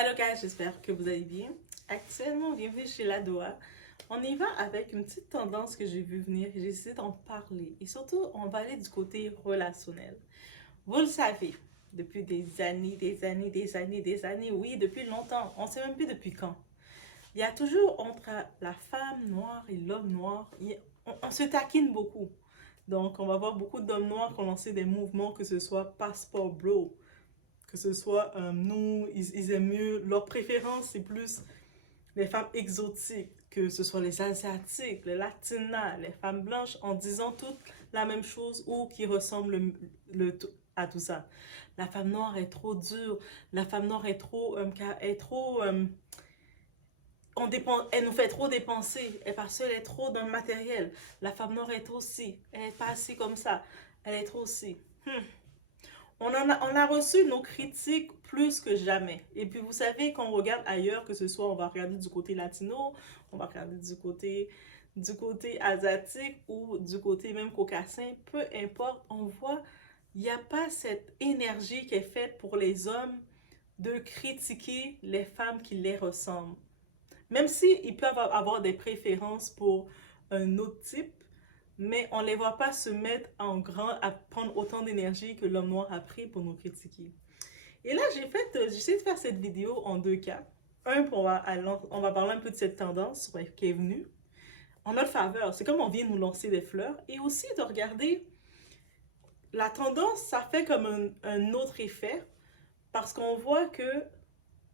Allô guys, j'espère que vous allez bien. Actuellement, bienvenue chez La Doa. On y va avec une petite tendance que j'ai vu venir et j'ai décidé d'en parler. Et surtout, on va aller du côté relationnel. Vous le savez, depuis des années, oui, depuis longtemps, on ne sait même plus depuis quand. Il y a toujours entre la femme noire et l'homme noir, on se taquine beaucoup. Donc, on va voir beaucoup d'hommes noirs qui ont lancé des mouvements, que ce soit Passport Bro, que ce soit nous, ils aiment mieux, leur préférence c'est plus les femmes exotiques, que ce soit les asiatiques, les latinas, les femmes blanches, en disant toutes la même chose ou qui ressemblent à tout ça. La femme noire est trop dure, la femme noire est trop elle nous fait trop dépenser, parce qu'elle est trop dans le matériel. La femme noire est aussi, elle est pas assez comme ça, elle est trop aussi. On a reçu nos critiques plus que jamais. Et puis, vous savez, quand on regarde ailleurs, que ce soit, on va regarder du côté latino, on va regarder du côté asiatique ou du côté même caucasien, peu importe, on voit, il n'y a pas cette énergie qui est faite pour les hommes de critiquer les femmes qui les ressemblent. Même s'ils peuvent avoir des préférences pour un autre type, mais on ne les voit pas se mettre en grand à prendre autant d'énergie que l'homme noir a pris pour nous critiquer. Et là, j'ai essayé de faire cette vidéo en deux cas. Un, on va parler un peu de cette tendance qui est venue en notre faveur. C'est comme on vient nous lancer des fleurs. Et aussi de regarder la tendance, ça fait comme un autre effet parce qu'on voit que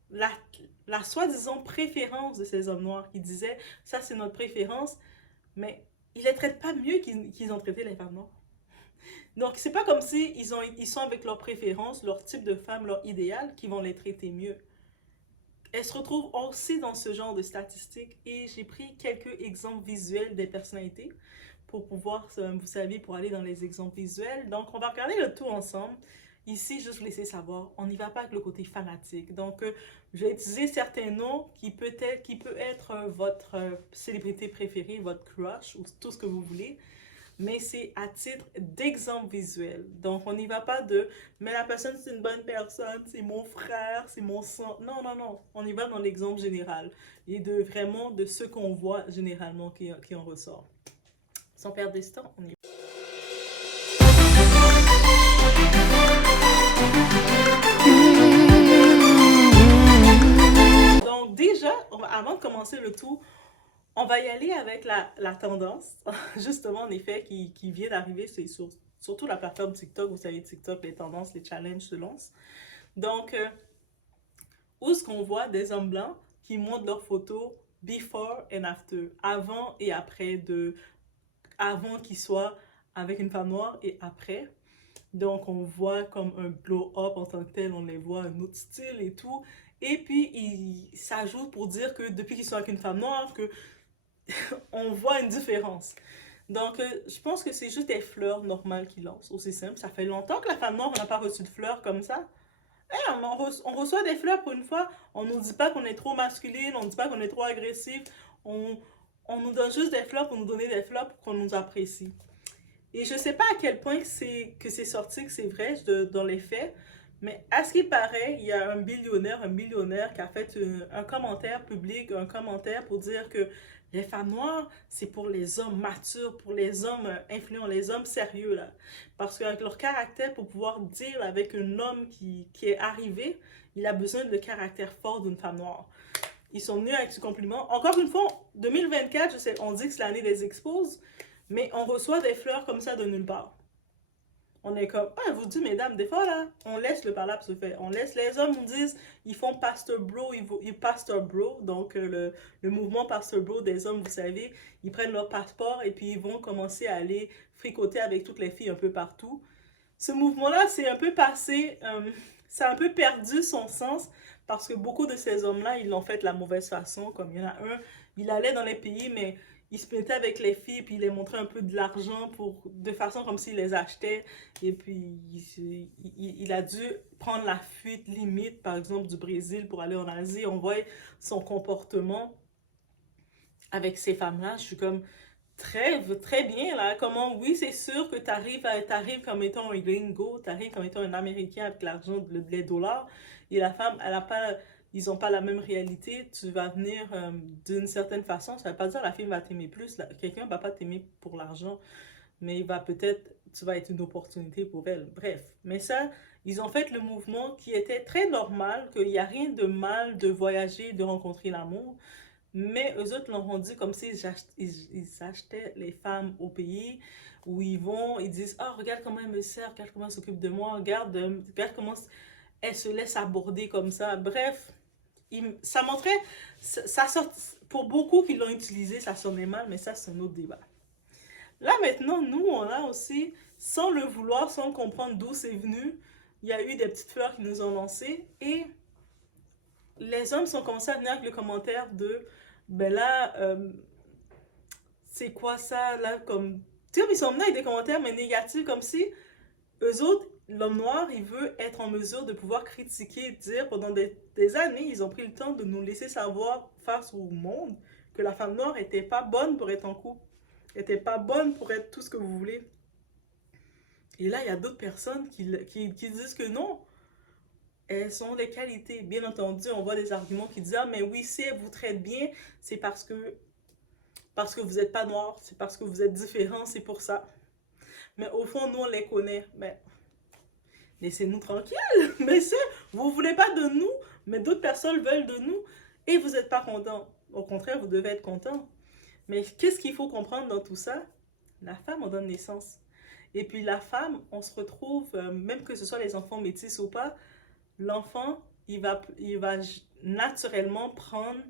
la soi-disant préférence de ces hommes noirs qui disaient ça c'est notre préférence, mais ils les traitent pas mieux qu'ils ont traité les femmes noires. Donc, c'est pas comme si ils sont avec leur préférence, leur type de femme, leur idéal, qui vont les traiter mieux. Elles se retrouvent aussi dans ce genre de statistiques et j'ai pris quelques exemples visuels des personnalités pour pouvoir, vous savez, pour aller dans les exemples visuels. Donc, on va regarder le tout ensemble. Ici, juste vous laisser savoir, on n'y va pas avec le côté fanatique. Donc, je vais utiliser certains noms qui peut être votre célébrité préférée, votre crush ou tout ce que vous voulez. Mais c'est à titre d'exemple visuel. Donc, on n'y va pas de « mais la personne, c'est une bonne personne, c'est mon frère, c'est mon sang ». Non, non, non. On y va dans l'exemple général et vraiment de ce qu'on voit généralement qui en ressort. Sans perdre de temps, on y va. Donc, déjà, avant de commencer le tout, on va y aller avec la tendance, justement, en effet, qui vient d'arriver, c'est surtout la plateforme TikTok. Vous savez, TikTok, les tendances, les challenges se lancent. Donc, où est-ce qu'on voit des hommes blancs qui montrent leurs photos before and after, avant et après, avant qu'ils soient avec une femme noire et après. Donc, on voit comme un glow-up en tant que tel, on les voit un autre style et tout. Et puis, ils s'ajoutent pour dire que depuis qu'ils sont avec une femme noire, que on voit une différence. Donc, je pense que c'est juste des fleurs normales qu'ils lancent, aussi simple. Ça fait longtemps que la femme noire, on n'a pas reçu de fleurs comme ça. On reçoit des fleurs pour une fois. On nous dit pas qu'on est trop masculine, on nous dit pas qu'on est trop agressif. On nous donne juste des fleurs pour nous donner des fleurs pour qu'on nous apprécie. Et je sais pas à quel point que c'est sorti, que c'est vrai dans les faits. Mais à ce qui paraît, il y a un millionnaire qui a fait un commentaire public, un commentaire pour dire que les femmes noires, c'est pour les hommes matures, pour les hommes influents, les hommes sérieux, là. Parce qu'avec leur caractère, pour pouvoir dire avec un homme qui est arrivé, il a besoin de caractère fort d'une femme noire. Ils sont venus avec ce compliment. Encore une fois, 2024, je sais, on dit que c'est l'année des exposes, mais on reçoit des fleurs comme ça de nulle part. On est comme, ah, vous dites, mesdames, des fois, là, on laisse le parlable se faire. On laisse les hommes, nous disent, ils font pastor bro, pastor bro. Donc, le mouvement pastor bro des hommes, vous savez, ils prennent leur passeport et puis ils vont commencer à aller fricoter avec toutes les filles un peu partout. Ce mouvement-là, c'est un peu passé, ça a un peu perdu son sens parce que beaucoup de ces hommes-là, ils l'ont fait de la mauvaise façon. Comme il y en a un, il allait dans les pays, mais il se mettait avec les filles, puis il les montrait un peu de l'argent de façon comme s'il les achetait. Et puis, il a dû prendre la fuite limite, par exemple, du Brésil pour aller en Asie. On voit son comportement avec ces femmes-là. Je suis comme très bien, là. Comment, oui, c'est sûr que t'arrives comme étant un gringo, t'arrives comme étant un Américain avec l'argent, les dollars, et la femme, elle n'a pas ils n'ont pas la même réalité, tu vas venir d'une certaine façon. Ça ne veut pas dire que la fille va t'aimer plus. Quelqu'un ne va pas t'aimer pour l'argent, mais il va peut-être, tu vas être une opportunité pour elle. Bref, mais ça, ils ont fait le mouvement qui était très normal, qu'il n'y a rien de mal de voyager, de rencontrer l'amour. Mais eux autres l'ont rendu comme s'ils achetaient les femmes au pays où ils vont, ils disent, ah, regarde comment elle me sert, regarde comment elle s'occupe de moi, regarde comment elle se laisse aborder comme ça. Bref, ça montrait, ça sort, pour beaucoup qui l'ont utilisé, ça sonnait mal, mais ça, c'est un autre débat. Là, maintenant, nous, on a aussi, sans le vouloir, sans comprendre d'où c'est venu, il y a eu des petites fleurs qui nous ont lancées et les hommes sont commencés à venir avec le commentaire de, ben là, c'est quoi ça, là, comme... Tu sais, ils sont venus avec des commentaires, mais négatifs, comme si eux autres, l'homme noir, il veut être en mesure de pouvoir critiquer, dire pendant des années, ils ont pris le temps de nous laisser savoir face au monde que la femme noire était pas bonne pour être en couple, était pas bonne pour être tout ce que vous voulez. Et là, il y a d'autres personnes qui disent que non, elles ont des qualités. Bien entendu, on voit des arguments qui disent, ah, mais oui, si elle vous traite bien, c'est parce que vous n'êtes pas noir, c'est parce que vous êtes différent, c'est pour ça. Mais au fond, nous, on les connaît. Mais laissez-nous tranquilles. Mais c'est, vous ne voulez pas de nous, mais d'autres personnes veulent de nous et vous n'êtes pas content. Au contraire, vous devez être content. Mais qu'est-ce qu'il faut comprendre dans tout ça? La femme, on donne naissance. Et puis la femme, on se retrouve, même que ce soit les enfants métis ou pas, l'enfant, il va naturellement prendre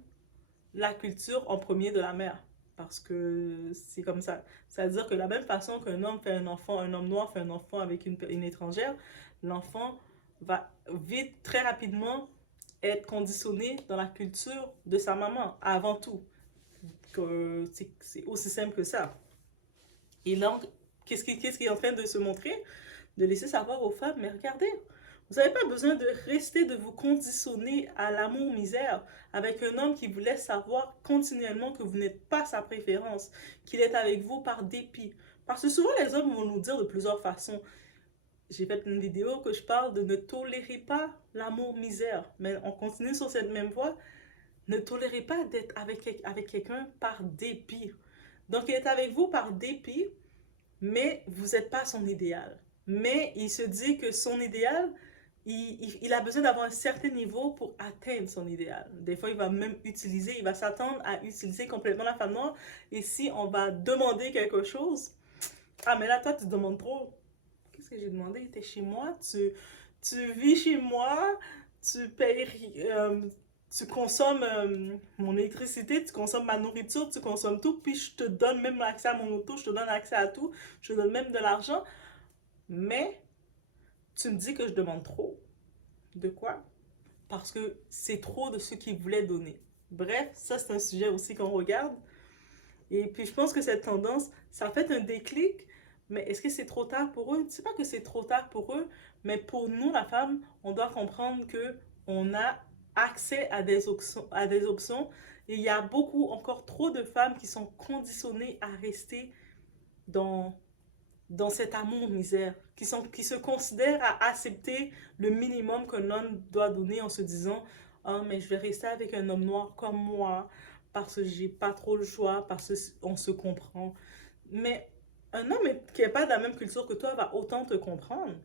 la culture en premier de la mère. Parce que c'est comme ça. C'est-à-dire que de la même façon qu'un homme fait un enfant, un homme noir fait un enfant avec une étrangère, l'enfant va vite, très rapidement, être conditionné dans la culture de sa maman, avant tout. C'est aussi simple que ça. Et donc, qu'est-ce qui est en train de se montrer? De laisser savoir aux femmes, mais regardez, vous n'avez pas besoin de rester, de vous conditionner à l'amour-misère avec un homme qui vous laisse savoir continuellement que vous n'êtes pas sa préférence, qu'il est avec vous par dépit. Parce que souvent, les hommes vont nous dire de plusieurs façons. J'ai fait une vidéo que je parle de ne tolérez pas l'amour-misère. Mais on continue sur cette même voie. Ne tolérez pas d'être avec quelqu'un par dépit. Donc, il est avec vous par dépit, mais vous n'êtes pas son idéal. Mais il se dit que son idéal, il a besoin d'avoir un certain niveau pour atteindre son idéal. Des fois, il va même utiliser, il va s'attendre à utiliser complètement la femme noire. Et si on va demander quelque chose, ah, mais là, toi, tu demandes trop. Qu'est-ce que j'ai demandé? Tu es chez moi, tu vis chez moi, tu payes, tu consommes mon électricité, tu consommes ma nourriture, tu consommes tout, puis je te donne même accès à mon auto, je te donne accès à tout, je te donne même de l'argent. Mais tu me dis que je demande trop. De quoi? Parce que c'est trop de ce qu'ils voulaient donner. Bref, ça c'est un sujet aussi qu'on regarde. Et puis je pense que cette tendance, ça fait un déclic, mais est-ce que c'est trop tard pour eux? C'est pas que c'est trop tard pour eux, mais pour nous, la femme, on doit comprendre que on a accès à des options et il y a beaucoup, encore trop de femmes qui sont conditionnées à rester dans cet amour-misère, qui se considèrent à accepter le minimum qu'un homme doit donner en se disant « Ah, mais je vais rester avec un homme noir comme moi parce que j'ai pas trop le choix, parce qu'on se comprend. » Mais un homme qui n'est pas de la même culture que toi va autant te comprendre.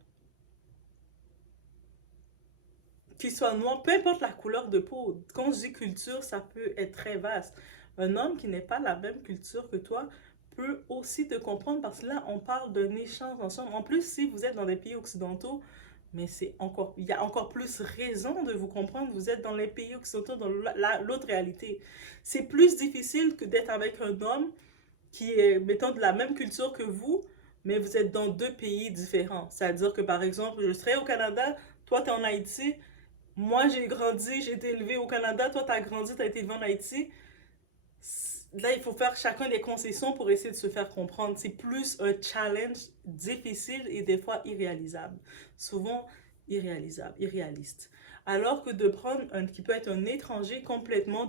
Qu'il soit noir, peu importe la couleur de peau. Quand je dis culture, ça peut être très vaste. Un homme qui n'est pas de la même culture que toi peut aussi te comprendre parce que là, on parle d'un échange ensemble. En plus, si vous êtes dans des pays occidentaux, mais il y a encore plus raison de vous comprendre. Vous êtes dans les pays occidentaux, dans l'autre réalité. C'est plus difficile que d'être avec un homme qui est, mettons, de la même culture que vous, mais vous êtes dans deux pays différents. C'est-à-dire que, par exemple, je serais au Canada, toi, tu es en Haïti, moi, j'ai grandi, j'ai été élevé au Canada, toi, tu as grandi, tu as été élevé en Haïti. Là, il faut faire chacun des concessions pour essayer de se faire comprendre. C'est plus un challenge difficile et des fois irréalisable. Souvent irréalisable, irréaliste. Alors que de prendre un qui peut être un étranger complètement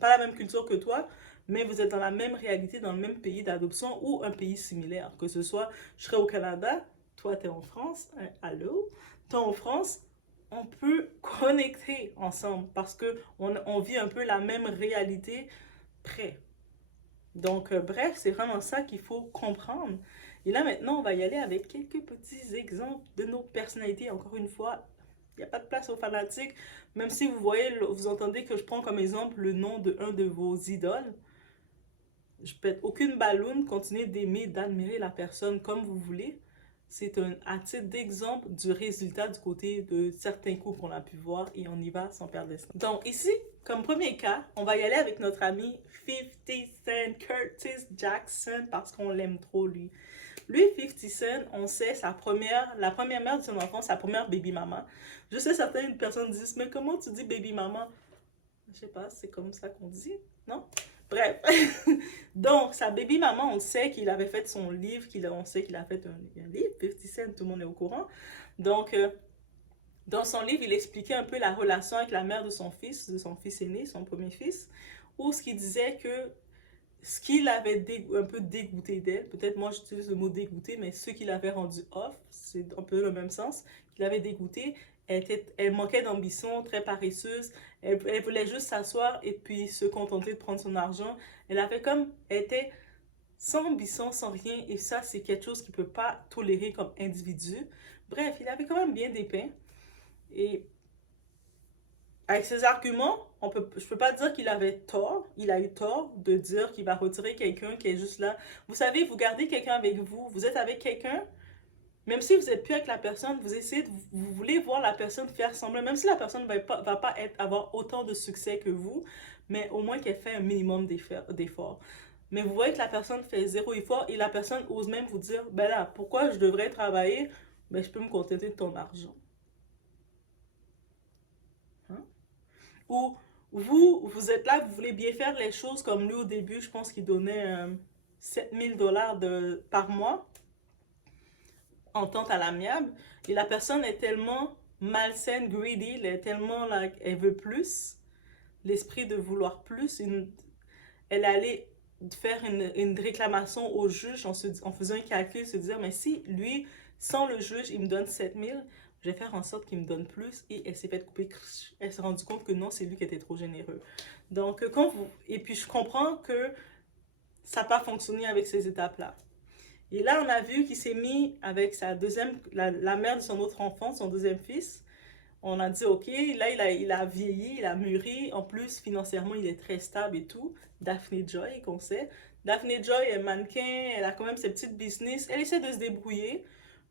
pas la même culture que toi, mais vous êtes dans la même réalité, dans le même pays d'adoption ou un pays similaire. Que ce soit, je serais au Canada, toi, tu es en France, allô, toi en France, on peut connecter ensemble parce que on vit un peu la même réalité près. Donc, bref, c'est vraiment ça qu'il faut comprendre. Et là, maintenant, on va y aller avec quelques petits exemples de nos personnalités. Encore une fois, il n'y a pas de place aux fanatiques. Même si vous voyez, vous entendez que je prends comme exemple le nom de un de vos idoles, je pète aucune balloune, continuez d'aimer, d'admirer la personne comme vous voulez. C'est à titre d'exemple du résultat du côté de certains couples qu'on a pu voir et on y va sans perdre d'espoir. Donc ici, comme premier cas, on va y aller avec notre ami 50 Cent, Curtis Jackson, parce qu'on l'aime trop lui. Lui, 50 Cent, on sait, la première mère de son enfant, sa première baby maman. Je sais, certaines personnes disent, mais comment tu dis baby maman? Je sais pas, c'est comme ça qu'on dit, non? Bref. Donc, sa baby maman, on sait qu'il avait fait son livre, on sait qu'il a fait un livre, 50 Cent, tout le monde est au courant. Donc, dans son livre, il expliquait un peu la relation avec la mère de son fils aîné, son premier fils, où ce qu'il disait que ce qui l'avait un peu dégoûté d'elle, peut-être moi j'utilise le mot dégoûté, mais ce qui l'avait rendu off, c'est un peu le même sens, qui l'avait dégoûté, elle manquait d'ambition, très paresseuse, elle voulait juste s'asseoir et puis se contenter de prendre son argent. Elle était sans ambition, sans rien, et ça c'est quelque chose qu'il ne peut pas tolérer comme individu. Bref, il avait quand même bien dépeint, et avec ses arguments, je peux pas dire qu'il avait tort. Il a eu tort de dire qu'il va retirer quelqu'un qui est juste là. Vous savez, vous gardez quelqu'un avec vous, vous êtes avec quelqu'un, même si vous êtes plus avec la personne, vous voulez voir la personne faire semblant, même si la personne ne va pas avoir autant de succès que vous, mais au moins qu'elle fait un minimum d'efforts. Mais vous voyez que la personne fait zéro effort et la personne ose même vous dire, ben là, pourquoi je devrais travailler? Ben je peux me contenter de ton argent. Hein? Ou vous êtes là, vous voulez bien faire les choses comme lui au début, je pense qu'il donnait 7 000 $ par mois, entente à l'amiable, et la personne est tellement malsaine, greedy, elle est tellement là, elle veut plus, l'esprit de vouloir plus, elle allait faire une réclamation au juge en faisant un calcul, se dire, mais si lui, sans le juge, il me donne 7 000, je vais faire en sorte qu'il me donne plus, et elle s'est fait couper, elle s'est rendue compte que non, c'est lui qui était trop généreux. Donc, et puis je comprends que ça n'a pas fonctionné avec ces étapes-là. Et là, on a vu qu'il s'est mis avec la mère de son autre enfant, son deuxième fils. On a dit, ok, là, il a vieilli, il a mûri. En plus, financièrement, il est très stable et tout. Daphne Joy, qu'on sait. Daphne Joy est mannequin, elle a quand même ses petites business. Elle essaie de se débrouiller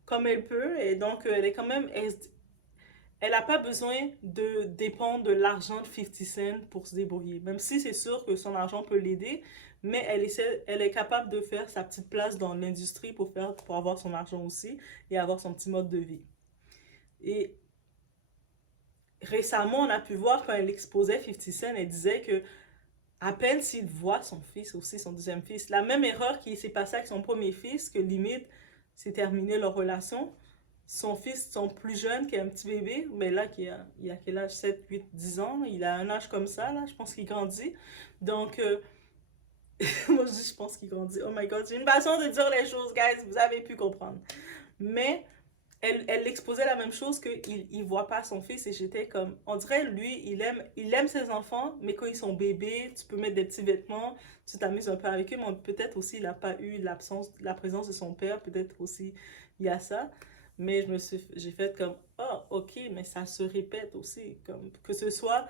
comme elle peut. Et donc, elle est quand même... Elle n'a pas besoin de dépendre de l'argent de 50 Cent pour se débrouiller. Même si c'est sûr que son argent peut l'aider, mais elle est capable de faire sa petite place dans l'industrie pour avoir son argent aussi et avoir son petit mode de vie. Et récemment, on a pu voir quand elle exposait 50 Cent, elle disait que à peine s'il voit son fils aussi, son deuxième fils, la même erreur qui s'est passée avec son premier fils, que limite, c'est terminé leur relation. Son fils, son plus jeune, qui est un petit bébé, mais là, il a quel âge? 7, 8, 10 ans. Il a un âge comme ça, là. Je pense qu'il grandit. Donc, moi, je pense qu'il grandit. Oh my God, j'ai une façon de dire les choses, guys. Vous avez pu comprendre. Mais elle exposait la même chose qu'il ne voit pas son fils. Et j'étais comme, on dirait, lui, il aime ses enfants, mais quand ils sont bébés, tu peux mettre des petits vêtements, tu t'amuses un peu avec eux, mais peut-être aussi il n'a pas eu la présence de son père. Peut-être aussi il y a ça. Mais j'ai fait comme, oh, ok, mais ça se répète aussi. Comme, que ce soit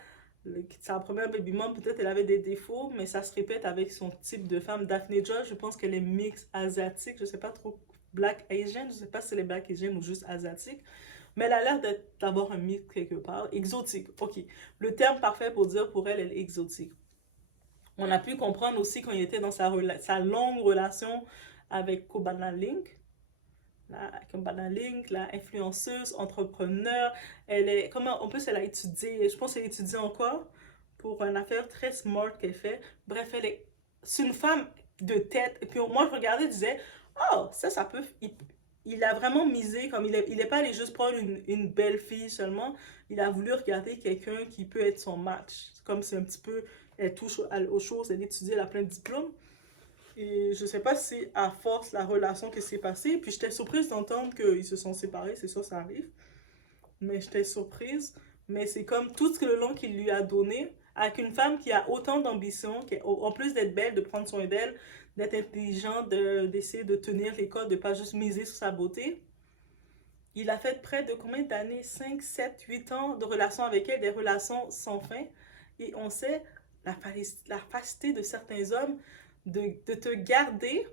sa première baby mom, peut-être elle avait des défauts, mais ça se répète avec son type de femme. Daphne Joy, je pense qu'elle est mix asiatique, je sais pas trop, black asian, je sais pas si c'est les black asian ou juste asiatique, mais elle a l'air d'avoir un mix quelque part. Exotique, ok. Le terme parfait pour dire pour elle, elle est exotique. On a pu comprendre aussi quand il était dans sa longue relation avec Cobana Link, Cobana Link, la influenceuse, entrepreneur. En plus, elle a étudié, je pense qu'elle étudie encore pour une affaire très smart qu'elle fait. Bref, c'est une femme de tête. Et puis moi, je regardais et disais, oh, ça peut. Il a vraiment misé, comme il est pas allé juste prendre une belle fille seulement. Il a voulu regarder quelqu'un qui peut être son match. Comme c'est un petit peu, elle touche aux choses, elle étudie, elle a plein de diplômes. Et je sais pas si c'est à force la relation qui s'est passée. Puis j'étais surprise d'entendre qu'ils se sont séparés, c'est sûr, ça arrive. mais j'étais surprise. Mais c'est comme tout ce que le long qu'il lui a donné, avec une femme qui a autant d'ambition, qui, en plus d'être belle, de prendre soin d'elle, d'être intelligente, d'essayer de tenir les codes, de pas juste miser sur sa beauté. Il a fait près de combien d'années? 5, 7, 8 ans de relations avec elle, des relations sans fin. Et on sait la facilité de certains hommes de te garder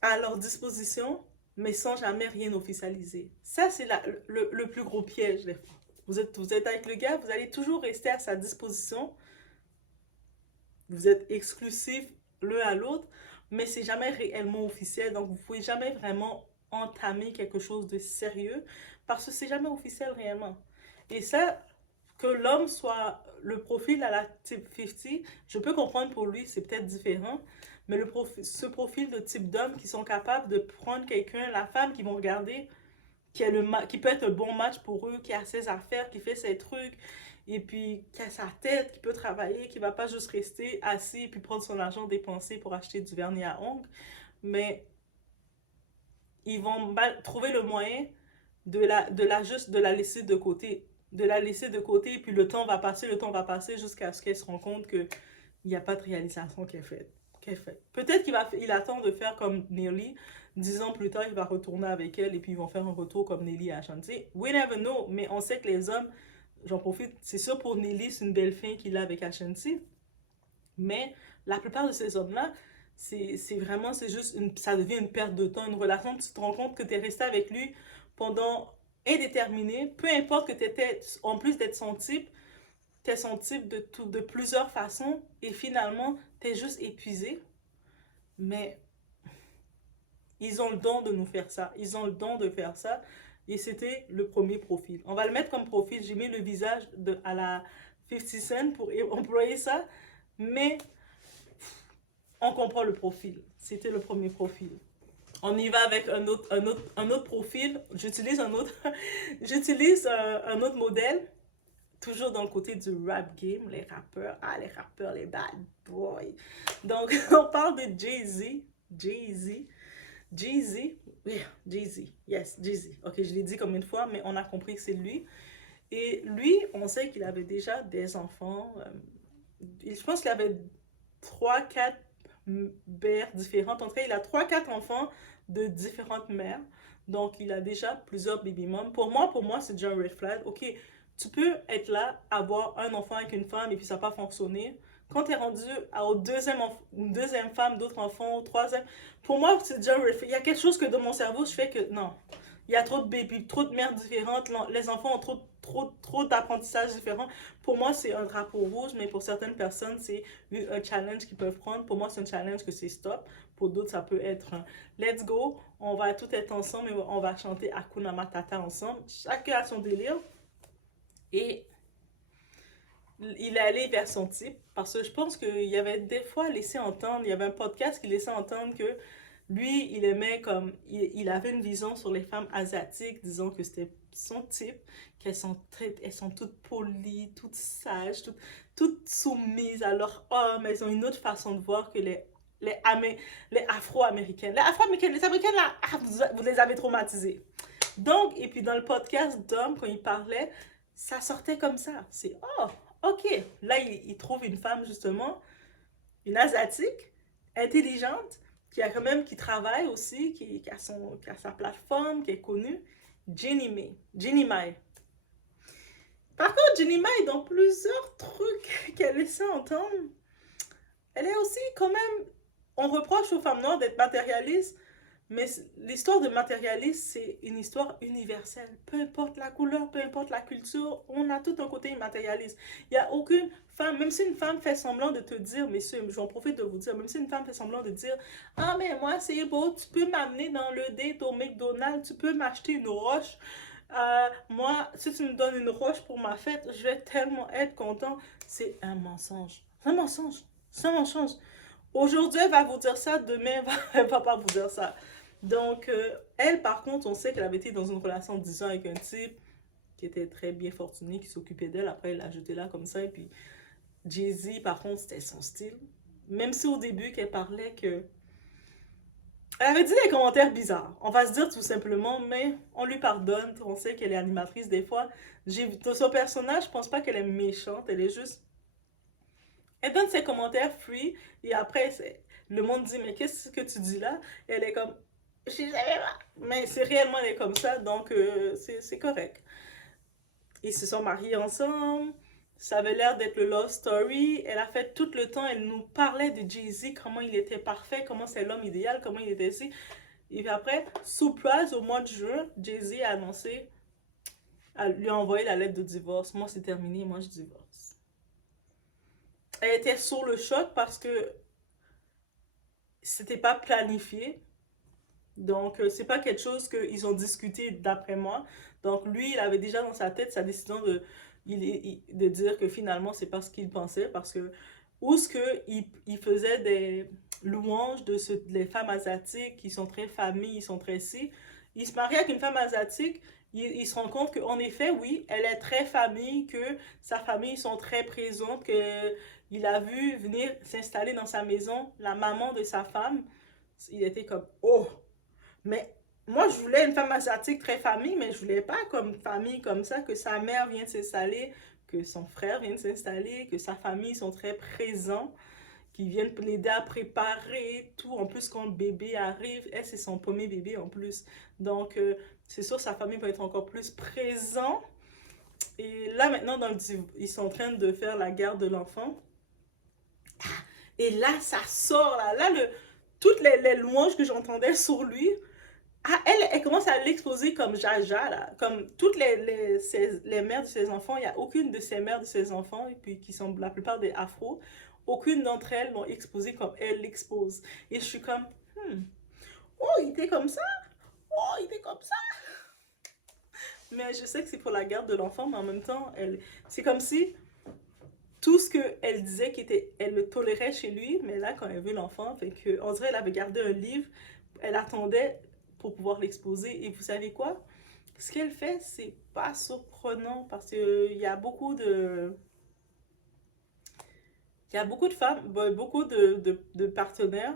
à leur disposition, mais sans jamais rien officialiser. Ça, c'est le plus gros piège, des fois. Vous êtes avec le gars, vous allez toujours rester à sa disposition. Vous êtes exclusifs l'un à l'autre, mais c'est jamais réellement officiel. Donc, vous pouvez jamais vraiment entamer quelque chose de sérieux parce que c'est jamais officiel réellement. Et ça, que l'homme soit le profil à la type 50, je peux comprendre pour lui, c'est peut-être différent, mais ce profil de type d'homme qui sont capables de prendre quelqu'un, la femme qui vont regarder, qui peut être un bon match pour eux, qui a ses affaires, qui fait ses trucs, et puis qui a sa tête, qui peut travailler, qui va pas juste rester assis et puis prendre son argent dépensé pour acheter du vernis à ongles, mais ils vont trouver le moyen de la laisser de côté. De la laisser de côté, et puis le temps va passer jusqu'à ce qu'elle se rende compte qu'il n'y a pas de réalisation qu'elle fait. Peut-être il attend de faire comme Nelly. 10 ans plus tard, il va retourner avec elle et puis ils vont faire un retour comme Nelly a chanté. We never know, mais on sait que les hommes, j'en profite, c'est sûr pour Nelly, c'est une belle fin qu'il a avec Ashanti. Mais la plupart de ces hommes-là, c'est juste, ça devient une perte de temps, une relation. Tu te rends compte que tu es resté avec lui pendant indéterminé, peu importe que tu étais, en plus d'être son type, tu es son type de plusieurs façons et finalement, tu es juste épuisé. Mais ils ont le don de nous faire ça. Ils ont le don de faire ça. Et c'était le premier profil. On va le mettre comme profil. J'ai mis le visage à la 50 Cent pour employer ça. Mais on comprend le profil. C'était le premier profil. On y va avec un autre profil. J'utilise j'utilise un autre modèle. Toujours dans le côté du rap game, les rappeurs. Ah, les rappeurs, les bad boys. Donc, on parle de Jay-Z. Jay-Z. Yeah, Jay-Z. Yes, Jay-Z. Ok, je l'ai dit comme une fois, mais on a compris que c'est lui. Et lui, on sait qu'il avait déjà des enfants. Je pense qu'il avait 3, 4 mères différentes. En tout cas, il a 3, 4 enfants de différentes mères. Donc, il a déjà plusieurs baby moms. Pour moi, c'est déjà un red flag. Ok, tu peux être là, avoir un enfant avec une femme et puis ça n'a pas fonctionné. Quand tu es rendu à une deuxième femme, d'autres enfants, troisième, pour moi, c'est déjà un red flag. Il y a quelque chose que dans mon cerveau, je fais que non. Il y a trop de bébés, trop de mères différentes, les enfants ont trop d'apprentissages différents. Pour moi, c'est un drapeau rouge, mais pour certaines personnes, c'est un challenge qu'ils peuvent prendre. Pour moi, c'est un challenge que c'est stop. Pour d'autres, ça peut être un let's go, on va tout être ensemble et on va chanter Hakuna Matata ensemble. Chacun a son délire. Et il est allé vers son type parce que je pense qu'il y avait des fois laissé entendre, il y avait un podcast qui laissait entendre que lui, il aimait comme, il avait une vision sur les femmes asiatiques, disons que c'était son type, elles sont toutes polies, toutes sages, toutes soumises à leur homme, elles ont une autre façon de voir que les, les afro-américaines. Les afro-américaines, les américaines, là, vous les avez traumatisées. Donc, et puis dans le podcast d'Homme, quand il parlait, ça sortait comme ça. C'est, oh, ok. Là, il trouve une femme, justement, une asiatique, intelligente, qui travaille aussi, qui a sa plateforme, qui est connue. Jenny Mai. Par contre, Jenny Mai, dans plusieurs trucs qu'elle laissait entendre, elle est aussi quand même, on reproche aux femmes noires d'être matérialistes, mais l'histoire de matérialiste, c'est une histoire universelle. Peu importe la couleur, peu importe la culture, on a tout un côté matérialiste. Il n'y a aucune femme, même si une femme fait semblant de te dire, messieurs, j'en profite de vous dire, même si une femme fait semblant de dire, ah mais moi c'est beau, tu peux m'amener dans le date au McDonald's, tu peux m'acheter une roche. Moi, si tu me donnes une roche pour ma fête, je vais tellement être content. C'est un mensonge. C'est un mensonge. C'est un mensonge. Aujourd'hui, elle va vous dire ça, demain, elle va pas vous dire ça. Donc, elle, par contre, on sait qu'elle avait été dans une relation de 10 ans avec un type qui était très bien fortuné, qui s'occupait d'elle. Après, elle l'a jeté là comme ça. Et puis, Jay-Z, par contre, c'était son style. Même si au début, qu'elle parlait que Elle avait dit des commentaires bizarres. On va se dire tout simplement, mais on lui pardonne. On sait qu'elle est animatrice des fois. Dans son personnage, je pense pas qu'elle est méchante. Elle est juste. Elle donne ses commentaires free. Et après, le monde dit, mais qu'est-ce que tu dis là? Et elle est comme, je savais pas. Mais c'est réellement, elle est comme ça. Donc, c'est correct. Ils se sont mariés ensemble. Ça avait l'air d'être le love story. Elle a fait tout le temps, elle nous parlait de Jay-Z, comment il était parfait, comment c'est l'homme idéal, comment il était ici. Et puis après, surprise, au mois de juin, Jay-Z a annoncé, lui a envoyé la lettre de divorce. Moi, c'est terminé, moi, je divorce. Elle était sur le choc parce que c'était pas planifié. Donc, c'est pas quelque chose qu'ils ont discuté d'après moi. Donc, lui, il avait déjà dans sa tête sa décision de dire que finalement, c'est pas ce qu'il pensait. Parce que, où ce qu'il faisait des louanges des femmes asiatiques qui sont très familles, ils sont très si. Il se marie avec une femme asiatique, il se rend compte qu'en effet, oui, elle est très famille, que sa famille sont très présentes, que il a vu venir s'installer dans sa maison la maman de sa femme. Il était comme, oh! Mais moi, je voulais une femme asiatique très famille, mais je voulais pas comme famille comme ça, que sa mère vienne s'installer, que son frère vienne s'installer, que sa famille sont très présents, qu'ils viennent l'aider à préparer tout. En plus, quand le bébé arrive, elle, c'est son premier bébé en plus. Donc, c'est sûr, sa famille va être encore plus présente. Et là, maintenant, ils sont en train de faire la garde de l'enfant. Et là, ça sort, là. Toutes les louanges que j'entendais sur lui, ah, elle commence à l'exposer comme Jaja, là. Comme toutes les mères de ses enfants, il n'y a aucune de ces mères de ses enfants, et puis qui sont la plupart des afro, aucune d'entre elles l'ont exposé comme elle l'expose. Et je suis comme, oh, il était comme ça? Oh, il était comme ça? Mais je sais que c'est pour la garde de l'enfant, mais en même temps, c'est comme si tout ce qu'elle disait elle le tolérait chez lui, mais là, quand elle veut l'enfant, on dirait qu'elle avait gardé un livre, elle attendait pour pouvoir l'exposer. Et vous savez quoi? Ce qu'elle fait, c'est pas surprenant parce qu'il y a beaucoup de. Il y a beaucoup de femmes, beaucoup de partenaires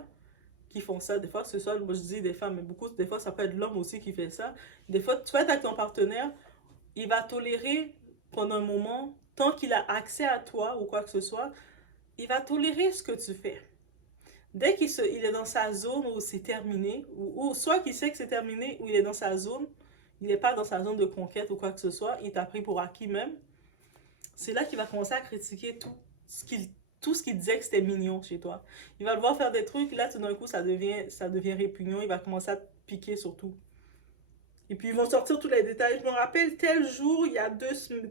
qui font ça. Des fois, ce soit, moi je dis des femmes, mais des fois, ça peut être l'homme aussi qui fait ça. Des fois, tu vas être avec ton partenaire, il va tolérer pendant un moment, tant qu'il a accès à toi ou quoi que ce soit, il va tolérer ce que tu fais. Dès il est dans sa zone où c'est terminé, ou soit qu'il sait que c'est terminé, ou il est dans sa zone, il n'est pas dans sa zone de conquête ou quoi que ce soit, il t'a pris pour acquis même, c'est là qu'il va commencer à critiquer tout ce qu'il disait que c'était mignon chez toi. Il va le voir faire des trucs, là tout d'un coup ça devient répugnant, il va commencer à te piquer sur tout. Et puis ils vont sortir tous les détails. Je me rappelle tel jour,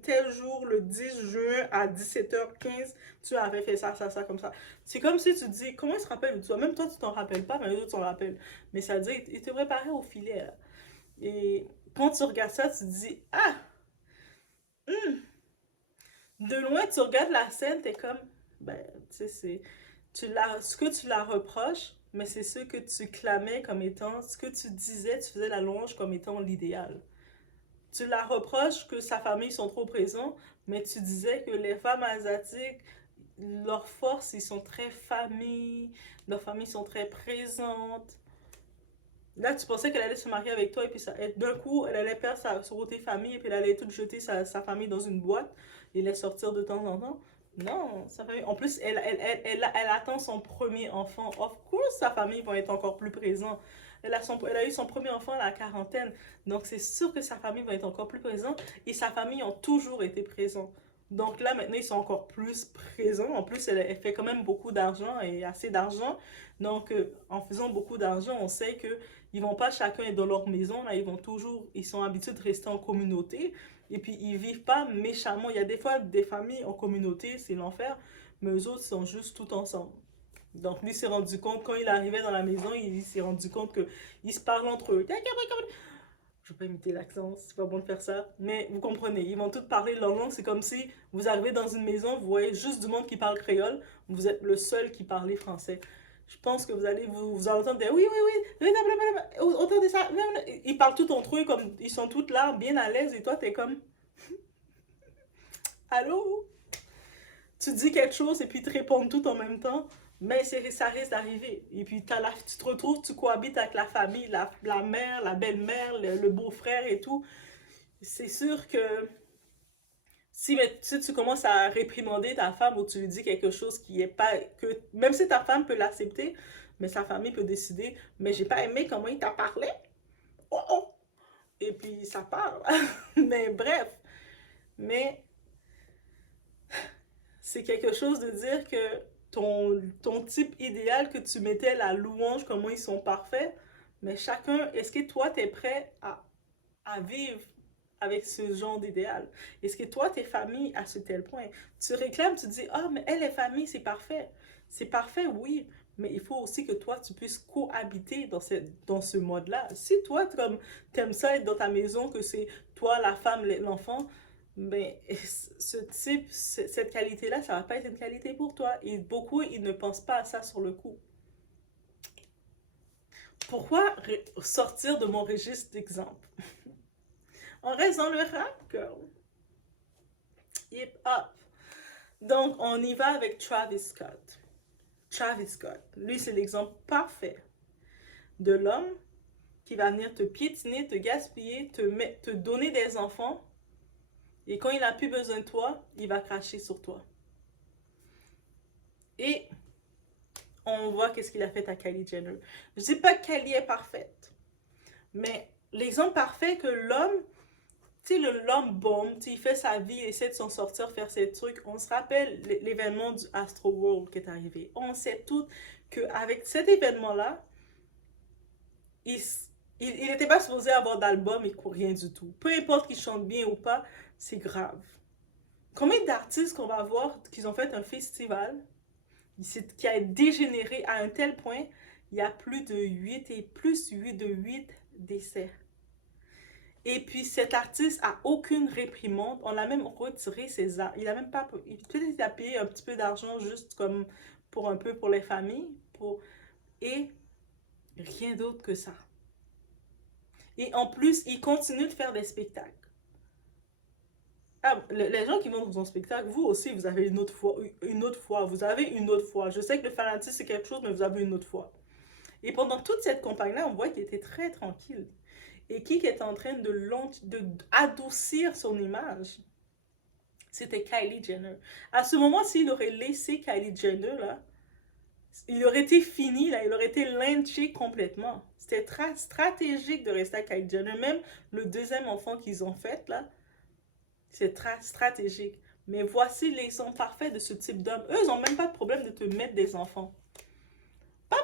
tel jour, le 10 juin à 17h15, tu avais fait ça, ça, ça, comme ça. C'est comme si tu te dis, comment il se rappelle de toi? Même toi, tu t'en rappelles pas, mais les autres s'en rappellent. Mais ça veut dire, il te préparait au filet. Là. Et quand tu regardes ça, tu te dis, ah, hum. De loin, tu regardes la scène, t'es comme, ben, tu sais, ce que tu la reproches, mais c'est ce que tu clamais comme étant, ce que tu disais, tu faisais la louange comme étant l'idéal. Tu la reproches que sa famille sont trop présents, mais tu disais que les femmes asiatiques, leur force, ils sont très familles, leurs familles sont très présentes. Là, tu pensais qu'elle allait se marier avec toi et puis d'un coup, elle allait perdre son côté famille et puis elle allait tout jeter sa famille dans une boîte et les sortir de temps en temps. Non, sa famille. En plus, elle attend son premier enfant. Of course, sa famille va être encore plus présente. Elle a eu son premier enfant à la quarantaine. Donc, c'est sûr que sa famille va être encore plus présente. Et sa famille ont toujours été présents. Donc là, maintenant, ils sont encore plus présents. En plus, elle fait quand même beaucoup d'argent et assez d'argent. Donc, en faisant beaucoup d'argent, on sait que ils vont pas chacun être dans leur maison. Là, ils sont habitués de rester en communauté. Et puis, ils vivent pas méchamment. Il y a des fois des familles en communauté, c'est l'enfer. Mais eux autres sont juste tout ensemble. Donc, lui s'est rendu compte, quand il arrivait dans la maison, il s'est rendu compte qu'ils se parlent entre eux. Je vais pas imiter l'accent, c'est pas bon de faire ça. Mais vous comprenez, ils vont tous parler leur langue. C'est comme si vous arrivez dans une maison, vous voyez juste du monde qui parle créole, vous êtes le seul qui parle français. Je pense que vous allez entendre des oui, oui, oui, autant de ça. Ils parlent tout entre eux, comme ils sont tous là, bien à l'aise, et toi, t'es comme allô? Tu dis quelque chose et puis ils te répondent tout en même temps. Mais ça risque d'arriver. Et puis, tu te retrouves, tu cohabites avec la famille, la mère, la belle-mère, le beau-frère et tout. C'est sûr que si tu commences à réprimander ta femme ou tu lui dis quelque chose qui est pas... que même si ta femme peut l'accepter, mais sa famille peut décider, mais j'ai pas aimé comment il t'a parlé. Oh oh! Et puis, ça part. Mais bref. Mais c'est quelque chose de dire que ton type idéal que tu mettais la louange, comment ils sont parfaits, mais chacun, est-ce que toi, tu es prêt à vivre avec ce genre d'idéal? Est-ce que toi, t'es famille à ce tel point? Tu réclames, tu dis, ah, mais elle est famille, c'est parfait. C'est parfait, oui, mais il faut aussi que toi, tu puisses cohabiter dans ce mode-là. Si toi, comme t'aimes ça être dans ta maison, que c'est toi, la femme, l'enfant, ben, cette qualité-là, ça va pas être une qualité pour toi. Et beaucoup, ils ne pensent pas à ça sur le coup. Pourquoi sortir de mon registre d'exemple? On reste dans le rap, girl. Hip hop. Donc, on y va avec Travis Scott. Travis Scott, lui, c'est l'exemple parfait de l'homme qui va venir te piétiner, te gaspiller, te donner des enfants. Et quand il n'a plus besoin de toi, il va cracher sur toi. Et on voit qu'est-ce qu'il a fait à Kylie Jenner. Je ne dis pas que Kylie est parfaite, mais l'exemple parfait que l'homme, tu sais, l'homme bombe, il fait sa vie, il essaie de s'en sortir, faire ses trucs. On se rappelle l'événement du Astro World qui est arrivé. On sait tout qu'avec cet événement-là, il n'était pas supposé avoir d'album et rien du tout. Peu importe qu'il chante bien ou pas, c'est grave. Combien d'artistes qu'on va voir qui ont fait un festival qui a dégénéré à un tel point, il y a plus de 8 et plus 8 de 8 décès. Et puis cet artiste a aucune réprimande, on l'a même retiré ses arts. Il a même pas, peut-être qu'il a payé un petit peu d'argent juste comme pour un peu pour les familles, et rien d'autre que ça. Et en plus, il continue de faire des spectacles. Ah, les gens qui vont dans son spectacle, vous aussi, vous avez une autre foi, vous avez une autre foi. Je sais que le fanatisme, c'est quelque chose, mais vous avez une autre foi. Et pendant toute cette campagne-là, on voit qu'il était très tranquille. Et qui est en train de adoucir son image? C'était Kylie Jenner. À ce moment, s'il aurait laissé Kylie Jenner, là, il aurait été fini, là, il aurait été lynché complètement. C'était très stratégique de rester à Kylie Jenner. Même le deuxième enfant qu'ils ont fait, là, c'est très stratégique. Mais voici l'exemple parfait de ce type d'homme. Eux, ils n'ont même pas de problème de te mettre des enfants.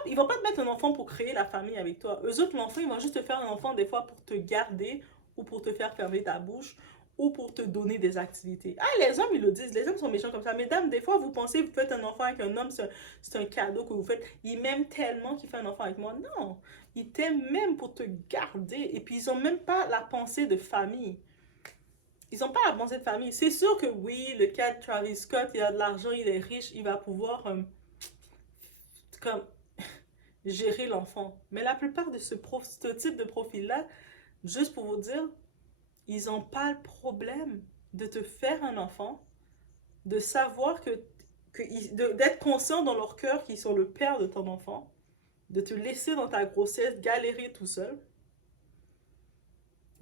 Ils ne vont pas te mettre un enfant pour créer la famille avec toi. Eux autres, l'enfant, ils vont juste te faire un enfant des fois pour te garder ou pour te faire fermer ta bouche ou pour te donner des activités. Ah, les hommes, ils le disent. Les hommes sont méchants comme ça. Mesdames, des fois, vous pensez que vous faites un enfant avec un homme, c'est un cadeau que vous faites. Il m'aime tellement qu'il fait un enfant avec moi. Non, il t'aime même pour te garder. Et puis, ils n'ont même pas la pensée de famille. Ils n'ont pas la pensée de famille. C'est sûr que oui, le cas de Travis Scott, il a de l'argent, il est riche, il va pouvoir comme gérer l'enfant. Mais la plupart de ce type de profil-là, juste pour vous dire, ils n'ont pas le problème de te faire un enfant, de savoir d'être conscient dans leur cœur qu'ils sont le père de ton enfant, de te laisser dans ta grossesse galérer tout seul,